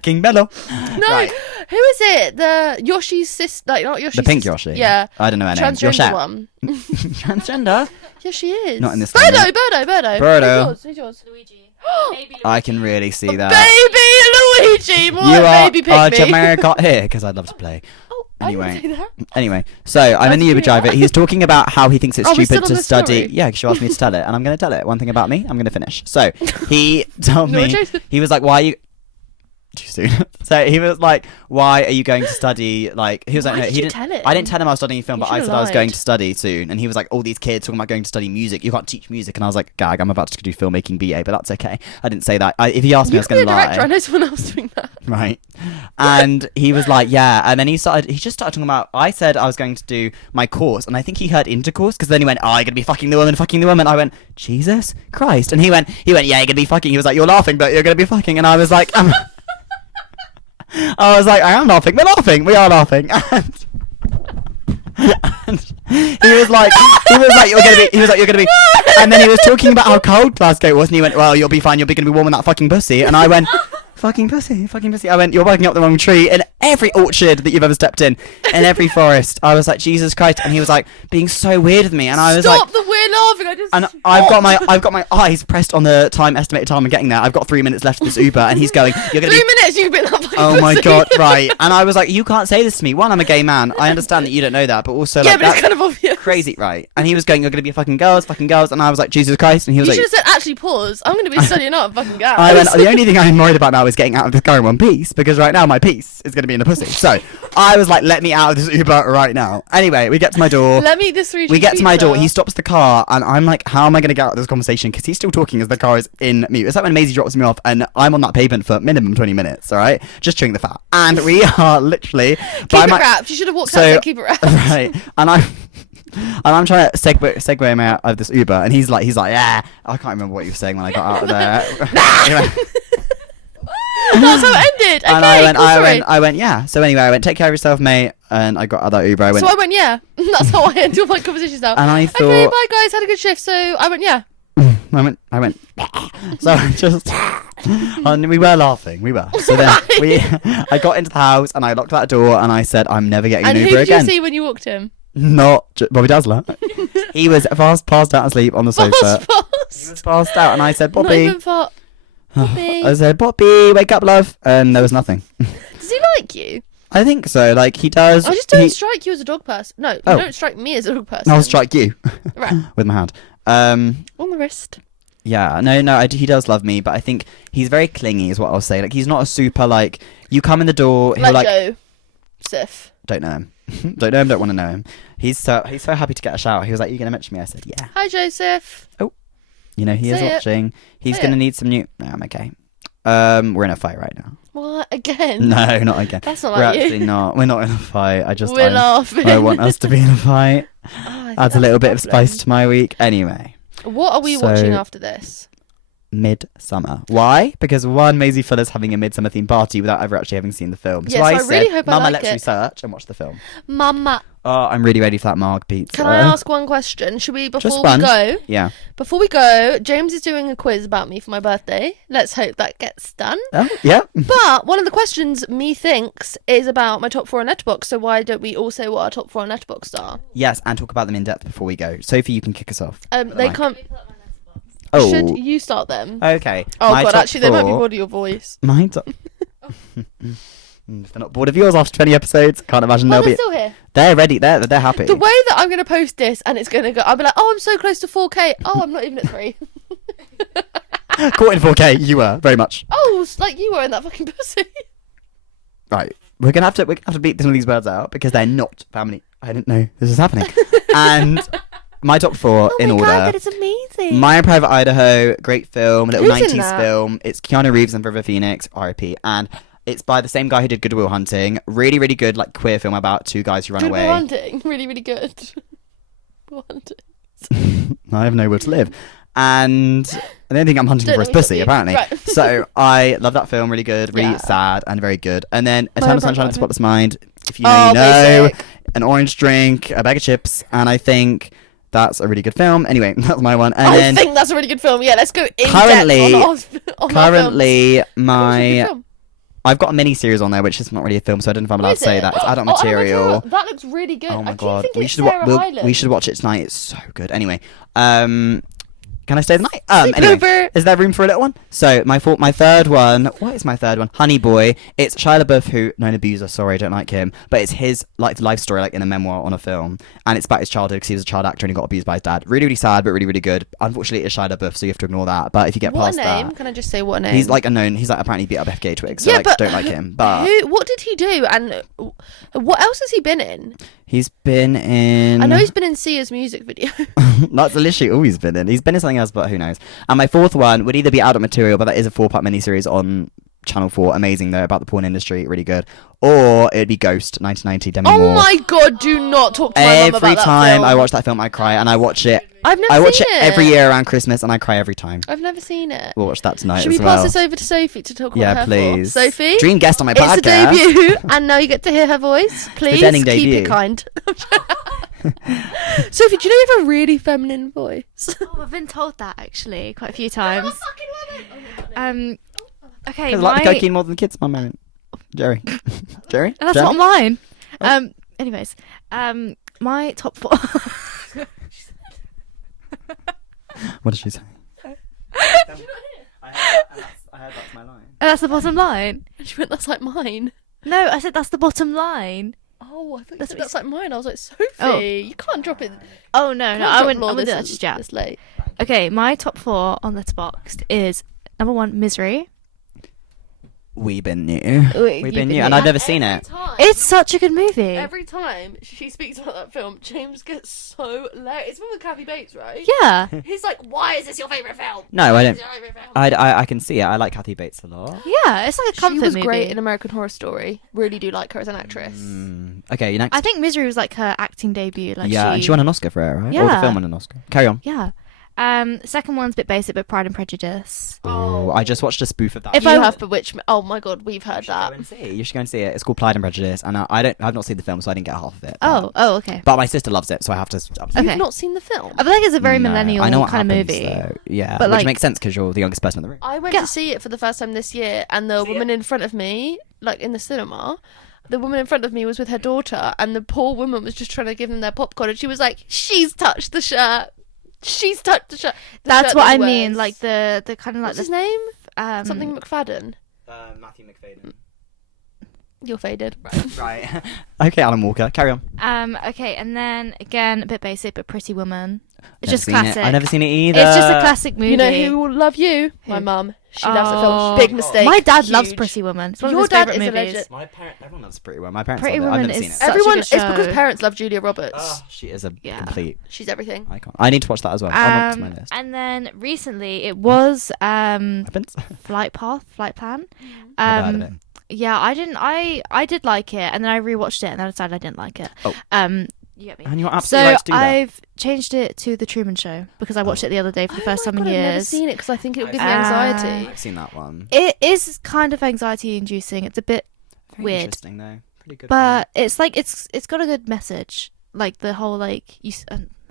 King Bello. No, Right. who is it? The Yoshi's sister, like not Yoshi's The pink sister. Yoshi. Yeah, I don't know her name. transgender one. Transgender? Yeah, she is. Not in this Birdo, one, Birdo. Who's yours? Luigi. Baby Luigi. I can really see that. Baby Luigi, more You like are baby pygmy. Jamaica got here because I'd love to play. Oh, Anyway. I didn't say that. Anyway, so I'm in the Uber That's true. driver. He's talking about how he thinks it's Oh, we're stupid still on to the study. story. Yeah, because you asked me to tell it, and I'm going to tell it. One thing about me, I'm going to finish. So he told No, me, Jason. he was like, "Why are you?" Too soon. So he was like, "Why are you going to study?" Like he was like, Why "No, did he you didn't." tell him? I didn't tell him I was studying film, You but I should've said I was going lied. to study soon, and he was like, "All these kids talking about going to study music. You can't teach music." And I was like, "Gag, I'm about to do filmmaking BA, but that's okay." I didn't say that. If he asked me, I You was could be going a to director. I lie. know someone else doing that. Right. And he was like, yeah. And then he just started talking about, I said I was going to do my course. And I think he heard intercourse because then he went, oh, you're going to be fucking the woman. I went, Jesus Christ. And he went, yeah, you're going to be fucking. He was like, you're laughing, but you're going to be fucking. And I was like, I was like, I am laughing. We're laughing. We are laughing. And he was like, you're going to be. And then he was talking about how cold Glasgow was. And he went, well, you'll be fine. You're going to be warm in that fucking pussy. And I went, fucking pussy. I went, you're barking up the wrong tree in every orchard that you've ever stepped in every forest. I was like, Jesus Christ. And he was like, being so weird with me. And I was Stop like, the weird laughing. I just. and I've got my eyes pressed on the estimated time of getting there. I've got 3 minutes left of this Uber, and he's going, you're going to 3 be. minutes. You can be that fucking Oh my pussy. god, right. And I was like, you can't say this to me. One, I'm a gay man. I understand that you don't know that, but also Yeah, like but it's that's kind of obvious. crazy, right? And he was going, you're going to be fucking girls. And I was like, Jesus Christ. And he was You like, should have said, actually, pause. I'm going to be studying up, fucking guys. I went, the only thing I'm worried about now is getting out of this car in one piece, because right now my piece is going to be in the pussy. So I was like, let me out of this Uber right now. Anyway, we get to my door. Let me eat this Reese's We get to my pizza. door. He stops the car, and I'm like, "How am I going to get out of this conversation?" Because he's still talking as the car is in mute. It's like when Maisie drops me off, and I'm on that pavement for minimum 20 minutes. All right, just chewing the fat, and we are literally Keep by it my wrapped. You should have walked So- out and said, keep it wrapped. right, and I'm trying to segue him out of this Uber, and he's like, yeah. I can't remember what he was saying when I got out of there. Anyway. That's how it ended. Okay, And sorry. I went, yeah. So anyway, I went, take care of yourself, mate. And I got out of that Uber. I went, So I went, yeah. That's how I end all my conversations now. and I Okay, thought, bye guys, had a good shift. So I went, yeah. I went. So I just, and we were laughing. We were. So then I got into the house and I locked that door and I said, I'm never getting And an who Uber did you again. see when you walked him? Not Bobby Dazzler. He was passed out asleep on the sofa. He Fast. was passed out, and I said, Not Bobby. even fart. Bobby. I said, Bobby, wake up, love. And there was nothing. Does he like you? I think so. Like he does. I just don't he- strike you as a dog person. No, you Oh. don't strike me as a dog person. I'll strike you Right. with my hand. On the wrist. Yeah, no, he does love me, but I think he's very clingy, is what I'll say. Like he's not a super like. You come in the door, he'll Like like. Joe. Sif. Don't know him. Don't know him. Don't want to know him. He's so happy to get a shower. He was like, "You gonna mention me?" I said, "Yeah." Hi, Joseph. You know he is Say it. watching. He's Say gonna it. need some new. No, I'm okay. We're in a fight right now. What? Again? No, not again. That's not We're like actually you. not. We're not in a fight. We're laughing. I want us to be in a fight. Oh, I think Adds a that's little the bit of problem. spice to my week. Anyway, What are we So- watching after this? Midsummer. Why? Because one, Maisie Fuller's having a midsummer themed party without ever actually having seen the film. So Yes, I I said, really hope I Mama, like let's it." research and watch the film. Mama, Oh, I'm really ready for that marg pizza. can I ask one question? Should we, Just before we one. go, Yeah. James is doing a quiz about me for my birthday. Let's hope that gets done. Oh, yeah. But one of the questions methinks is about my top 4 on Letterboxd, so why don't we all say what our top 4 on Letterboxd are? Yes, and talk about them in depth before we go. Sophie, you can kick us off. They Right. can't. Let me pull up my letterbox. Oh. Should you start them? Okay. Oh my god, top actually, they might be 4 bored of your voice. My top. If they're not bored of yours after 20 episodes, can't imagine Oh, they'll they're be. still here. They're ready. They're happy. The way that I'm going to post this and it's going to go, I'll be like, oh, I'm so close to 4K. Oh, I'm not even at 3. Caught in 4K. You were very much. Oh, it's like you were in that fucking pussy. Right. We're gonna have to beat some of these words out because they're not family. I didn't know this is happening. And my top 4 in order. God, that is amazing. My Private Idaho, great film, little Who's in 90s that? film. It's Keanu Reeves and River Phoenix, RIP, and it's by the same guy who did Good Will Hunting. Really, really good, like queer film about 2 guys who run Good away. Will Hunting. Really, really good. Will Hunting. I have nowhere to live. And I don't think I'm hunting Don't for his let me stop pussy, you. apparently. Right. So I love that film, really good, really Yeah. sad and very good. And then My Eternal own Sunshine of Private the Spotless Mind. If you know, Oh, you know. basic. An orange drink, a bag of chips, and I think that's a really good film. Anyway, that's my one. And I then think that's a really good film. Yeah, let's go in Currently- depth on our currently films. It's a good my film. I've got a mini series on there, which is not really a film, so I don't know if I'm allowed What to say is it? that. It's adult Oh, material. That looks really good. Oh my I keep god, thinking we it's should Sarah Hyland. we should watch it tonight. It's so good. Anyway, can I stay the night? Sleep Anyway, over. is there room for a little one? So my third one. What is my third one? Honey Boy. It's Shia LaBeouf, who known abuser. Sorry, I don't like him, but it's his life story, like in a memoir on a film, and it's about his childhood because he was a child actor and he got abused by his dad. Really, really sad, but really, really good. Unfortunately, it's Shia LaBeouf, so you have to ignore that. But if you get What past name? that, Can I just say what name? he's like unknown. He's like apparently beat up FK Twigs, so Yeah, like but don't like him. But what did he do? And what else has he been in? he's been in. I know he's been in Sia's music video. That's literally all he's been in. He's been in something else, but who knows. And my fourth one would either be adult material, but that is a 4-part miniseries on Channel 4. Amazing, though, about the porn industry. Really good. Or it'd be Ghost, 1990, Demi Oh Moore. my god, do not talk to my mum about Every that time film. I watch that film, I cry. And I watch it. I've never I watch seen it every year around Christmas, and I cry every time. I've never seen it. We'll watch that tonight Should as we well. pass this over to Sophie to talk Yeah, about her please. for? Sophie? Dream guest on my It's podcast. a debut, and now you get to hear her voice. Please Presenting keep debut. it kind. Sophie, do you know you have a really feminine voice? Oh, I've been told that actually quite a few times. Okay, I like the cocaine more than the kids, my man. Jerry. Jerry? and that's Jerry? not mine. Anyways, my top 4. What did she say? I heard that's my line. And that's the bottom line. And she went, that's like mine. No, I said that's the bottom line. Oh, I thought That's you said what that's like mine. I was like, Sophie, Oh. you can't drop it. Oh no, Can't no, I drop wouldn't. law I wouldn't do that this- just yet. this late. Okay, my top 4 on Letterboxd is number 1, Misery. We've been new. We've We've been new, new. and I've never seen it. It's such a good movie. Every time she speaks about that film, James gets so late. It's one with Kathy Bates, right? Yeah, He's like, why is this your favourite film? No, I don't. It's your favourite film. I can see it. I like Kathy Bates a lot. yeah, it's like a comfort She was movie. great in American Horror Story. Really do like her as an actress. Okay, you next. I think Misery was like her acting debut. Like yeah, and she won an Oscar for it, right? Or the Yeah. film won an Oscar. Carry on. Yeah. Second one's a bit basic, but Pride and Prejudice. Oh, I just watched a spoof of that. If You I- have bewitched me. Oh my god, we've heard that. You should go and see it. It's called Pride and Prejudice, and I've not seen the film, so I didn't get half of it. Oh, okay. But my sister loves it, so I have to. Okay. You've not seen the film? I feel like it's a very No, millennial I know what kind of happens, movie. though. Yeah, But, which like- makes sense because you're the youngest person in the room. I went Yeah. to see it for the first time this year, and the woman in front of me, like in the cinema, the woman in front of me was with her daughter, and the poor woman was just trying to give them their popcorn, and she was like, "She's touched the shirt. She's touched the shirt." The That's shirt what that I he mean, wears. like the kind of like What's his name? the Something McFadden. Matthew McFadden. You're faded. Right. Okay, Alan Walker. Carry on. Okay, and then again a bit basic, but Pretty Woman. It's Never just seen it. classic. I've never seen it either. It's just a classic movie. You know who will love you? My Who? mum. She loves the Oh. film. Big mistake. My dad loves Huge. Pretty Woman. It's one Your of his dad favorite is a movies. legend. My parent, everyone loves Pretty Woman. My parents Pretty love it. I've Woman never seen is it. such a Everyone, good it's because show. parents love Julia Roberts. Oh, she is a Yeah. complete She's everything. icon. I need to watch that as well. I'll add it to my list. And then recently it was Weapons? Flight Plan. Never heard of it. Yeah, I did like it, and then I rewatched it, and then I decided I didn't like it. Oh. You get me. And you're So absolutely right to do that. I've changed it to The Truman Show because I watched it the other day for the first time in I've never years. seen it because I think it would give me Uh, anxiety. I've seen that one. It is kind of anxiety inducing. It's a bit Very weird. interesting though. Pretty good. but it's like it's got a good message. Like the whole like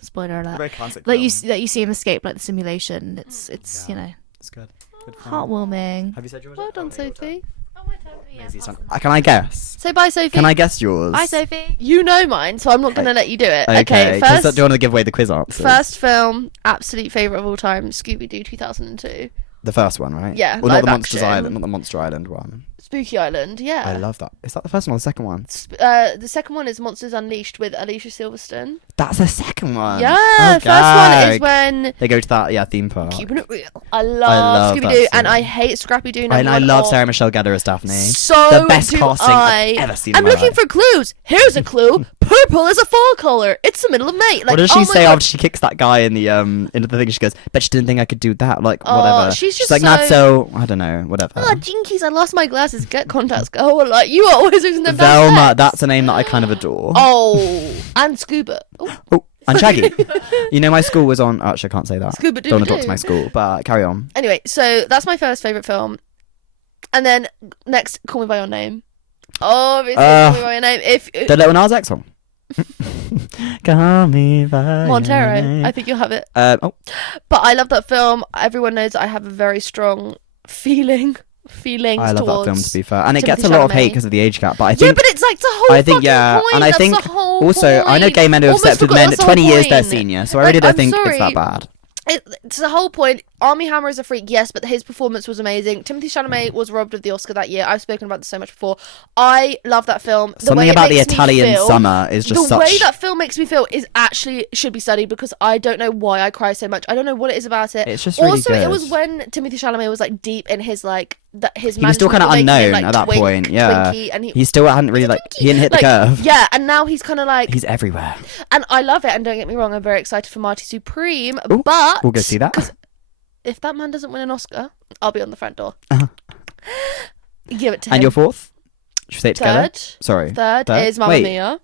spoiler alert. very classic. Like film. that you see him escape like the simulation. It's Yeah. you know It's good. Good film. heartwarming. Have you said yours? Well yet? done, Oh, yeah, your Sophie. turn. Can I guess? Say bye, Sophie. Can I guess yours? Bye, Sophie. You know mine, so I'm not going to let you do it. Okay, 'cause first, do you want to give away the quiz answer? first film, absolute favourite of all time, Scooby-Doo 2002. The first one, right? Yeah, Well, not live the Monsters action. Island, not the Monster Island one. Spooky Island, yeah. I love that. Is that the first one or the second one? The second one is Monsters Unleashed with Alicia Silverstone. That's the second one. Yeah, Okay. first one is when They go to that theme park. keeping it real. I love love that Scooby-Doo, and scene. I hate Scrappy-Doo. And I number love one. Sarah Michelle Gellar as Daphne. So the best do casting I've I. ever seen. I'm in my looking life. for clues. Here's a clue. Purple is a fall color. It's the middle of May. Like, What does oh she my say God. after she kicks that guy in the into the thing? She goes, "Bet she didn't think I could do that." Like Oh, whatever. she's just like not so. I don't know. Whatever. Oh, jinkies, I lost my glasses. Get contacts, girl. Like, you are always using them. Velma. downstairs. That's a name that I kind of adore. Oh, and Scuba. Oh, Oh, and Shaggy. You know, my school was on. Actually, I can't say that. Scuba Don't want to Doo talk to my school, but carry on. Anyway, so that's my first favourite film. And then next, Call Me By Your Name. Obviously, Call Me By Your Name. The Little Nas X song. Call me by Montero. your name. I think you'll have it. Oh, But I love that film. Everyone knows I have a very strong feelings I love towards that film, to be fair, and it Timothy gets a lot of hate Chalamet. because of the age gap. But I think, yeah, but it's like the whole I think, fucking yeah, point. and I That's think the whole also I know point. gay men who have Almost slept with forgot men that's the 20 whole years their point. senior, so I Like, really don't I'm think it's sorry. that bad. It's the whole point. Armie Hammer is a freak, yes, but his performance was amazing. Timothy Chalamet was robbed of the Oscar that year. I've spoken about this so much before. I love that film. The way Something it about the makes me Italian feel- summer is just the such. way that film makes me feel is actually should be studied because I don't know why I cry so much. I don't know what it is about it. It's just really also, good. it was when Timothy Chalamet was like deep in his like that his. He was still kind of management were making unknown him, at that point, yeah. Twinkie, and He still hadn't really he hadn't hit the like, curve. Yeah, and now he's kind of like, He's everywhere. and I love it. And don't get me wrong, I'm very excited for Marty Supreme. Ooh, but we'll go see that. if that man doesn't win an Oscar, I'll be on the front door. Uh-huh. Give it to him. And your fourth? Should we say it together? Third. Sorry. Third Third? is Mamma Wait. Mia.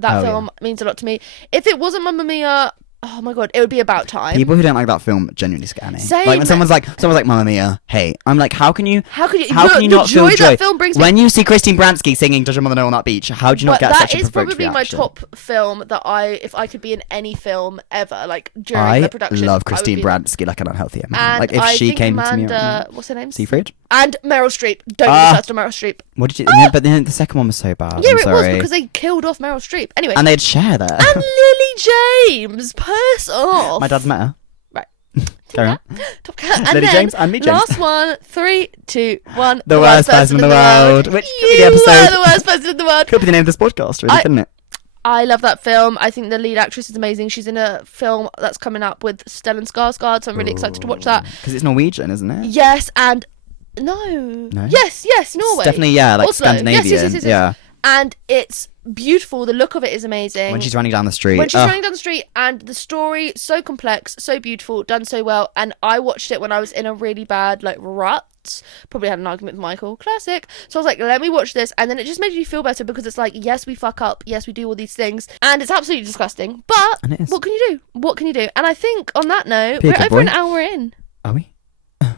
That Oh, film means a lot to me. If it wasn't Mamma Mia, oh my god, it would be about time. People who don't like that film genuinely scare me. Same. Like when someone's like Mamma Mia, hey, I'm like, how can you How could you? How can you not feel joy joy that film brings me? when you see Christine Baranski singing "Does Your Mother Know" on that beach? How do you not But get that such a is provoked probably my reaction? top film that if I could be in any film ever, like during I the production. love I would Christine be- Baranski like an unhealthy amount. And Like if I she think came to me, Amanda, what's her name? Seafried. And Meryl Streep. Don't Ah. get touched on Meryl Streep. What did you? Yeah, but then the second one was so bad. Yeah, I'm it was sorry. because they killed off Meryl Streep. Anyway, And they'd share that. and Lily James, purse off. My dad's met her. Right. Carry on. Top Cat. And Lily then, James and me, James. last one, 3, 2, 1. The worst person in the world. Which could be the You episode. are the worst person in the world. Could be the name of this podcast, really, couldn't it? I love that film. I think the lead actress is amazing. She's in a film that's coming up with Stellan Skarsgård, so I'm really excited to watch that. Because it's Norwegian, isn't it? Yes, and no. Yes, Norway. It's definitely, yeah, like Oslo. Scandinavian. Yes. Yeah. And it's beautiful. The look of it is amazing. When she's running down the street. When she's Ugh. running down the street, and the story so complex, so beautiful, done so well. And I watched it when I was in a really bad like rut. Probably had an argument with Michael. Classic. So I was like, let me watch this, and then it just made me feel better because it's like, yes, we fuck up, yes, we do all these things, and it's absolutely disgusting. But And it is. what can you do? What can you do? And I think on that note, Be a we're good over boy. an hour in, Are we?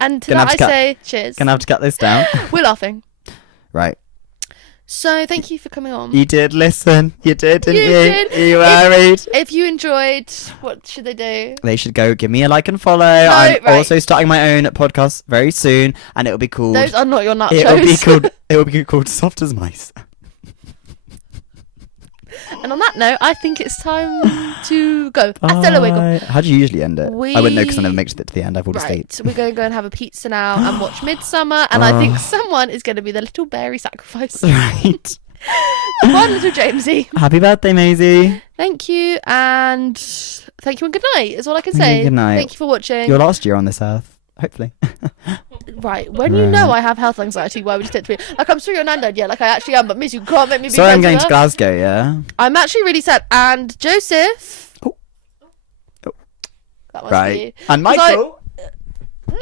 and to Gonna that I have to cut- say, cheers. Gonna have to cut this down. We're laughing. Right. So thank you for coming on. You did listen. You did, didn't you? You did. You worried. If you enjoyed, what should they do? They should go give me a like and follow. I'm right. also starting my own podcast very soon, and it'll be called. Those are not your nachos. It'll be called Soft as Mice. And on that note, I think it's time to go. Hasta luego. Bye. How do you usually end it? I wouldn't know because I never make it to the end. I've already Right, stayed. we're going to go and have a pizza now and watch Midsummer, and I think someone is going to be the little berry sacrifice. Right. One little Jamesy. Happy birthday, Maisie. Thank you, and thank you and good night is all I can Thank you, say. good night. Thank you for watching. Your last year on this earth, hopefully. Right, when you know I have health anxiety, why would you say it to me? Like, I'm sure you're nan dad, yeah, like I actually am, but miss, you can't make me be Sorry, I'm going friends to with her. Glasgow. Yeah. I'm actually really sad, and Joseph. Oh. That must be you. Right. And 'Cause I- Michael. No!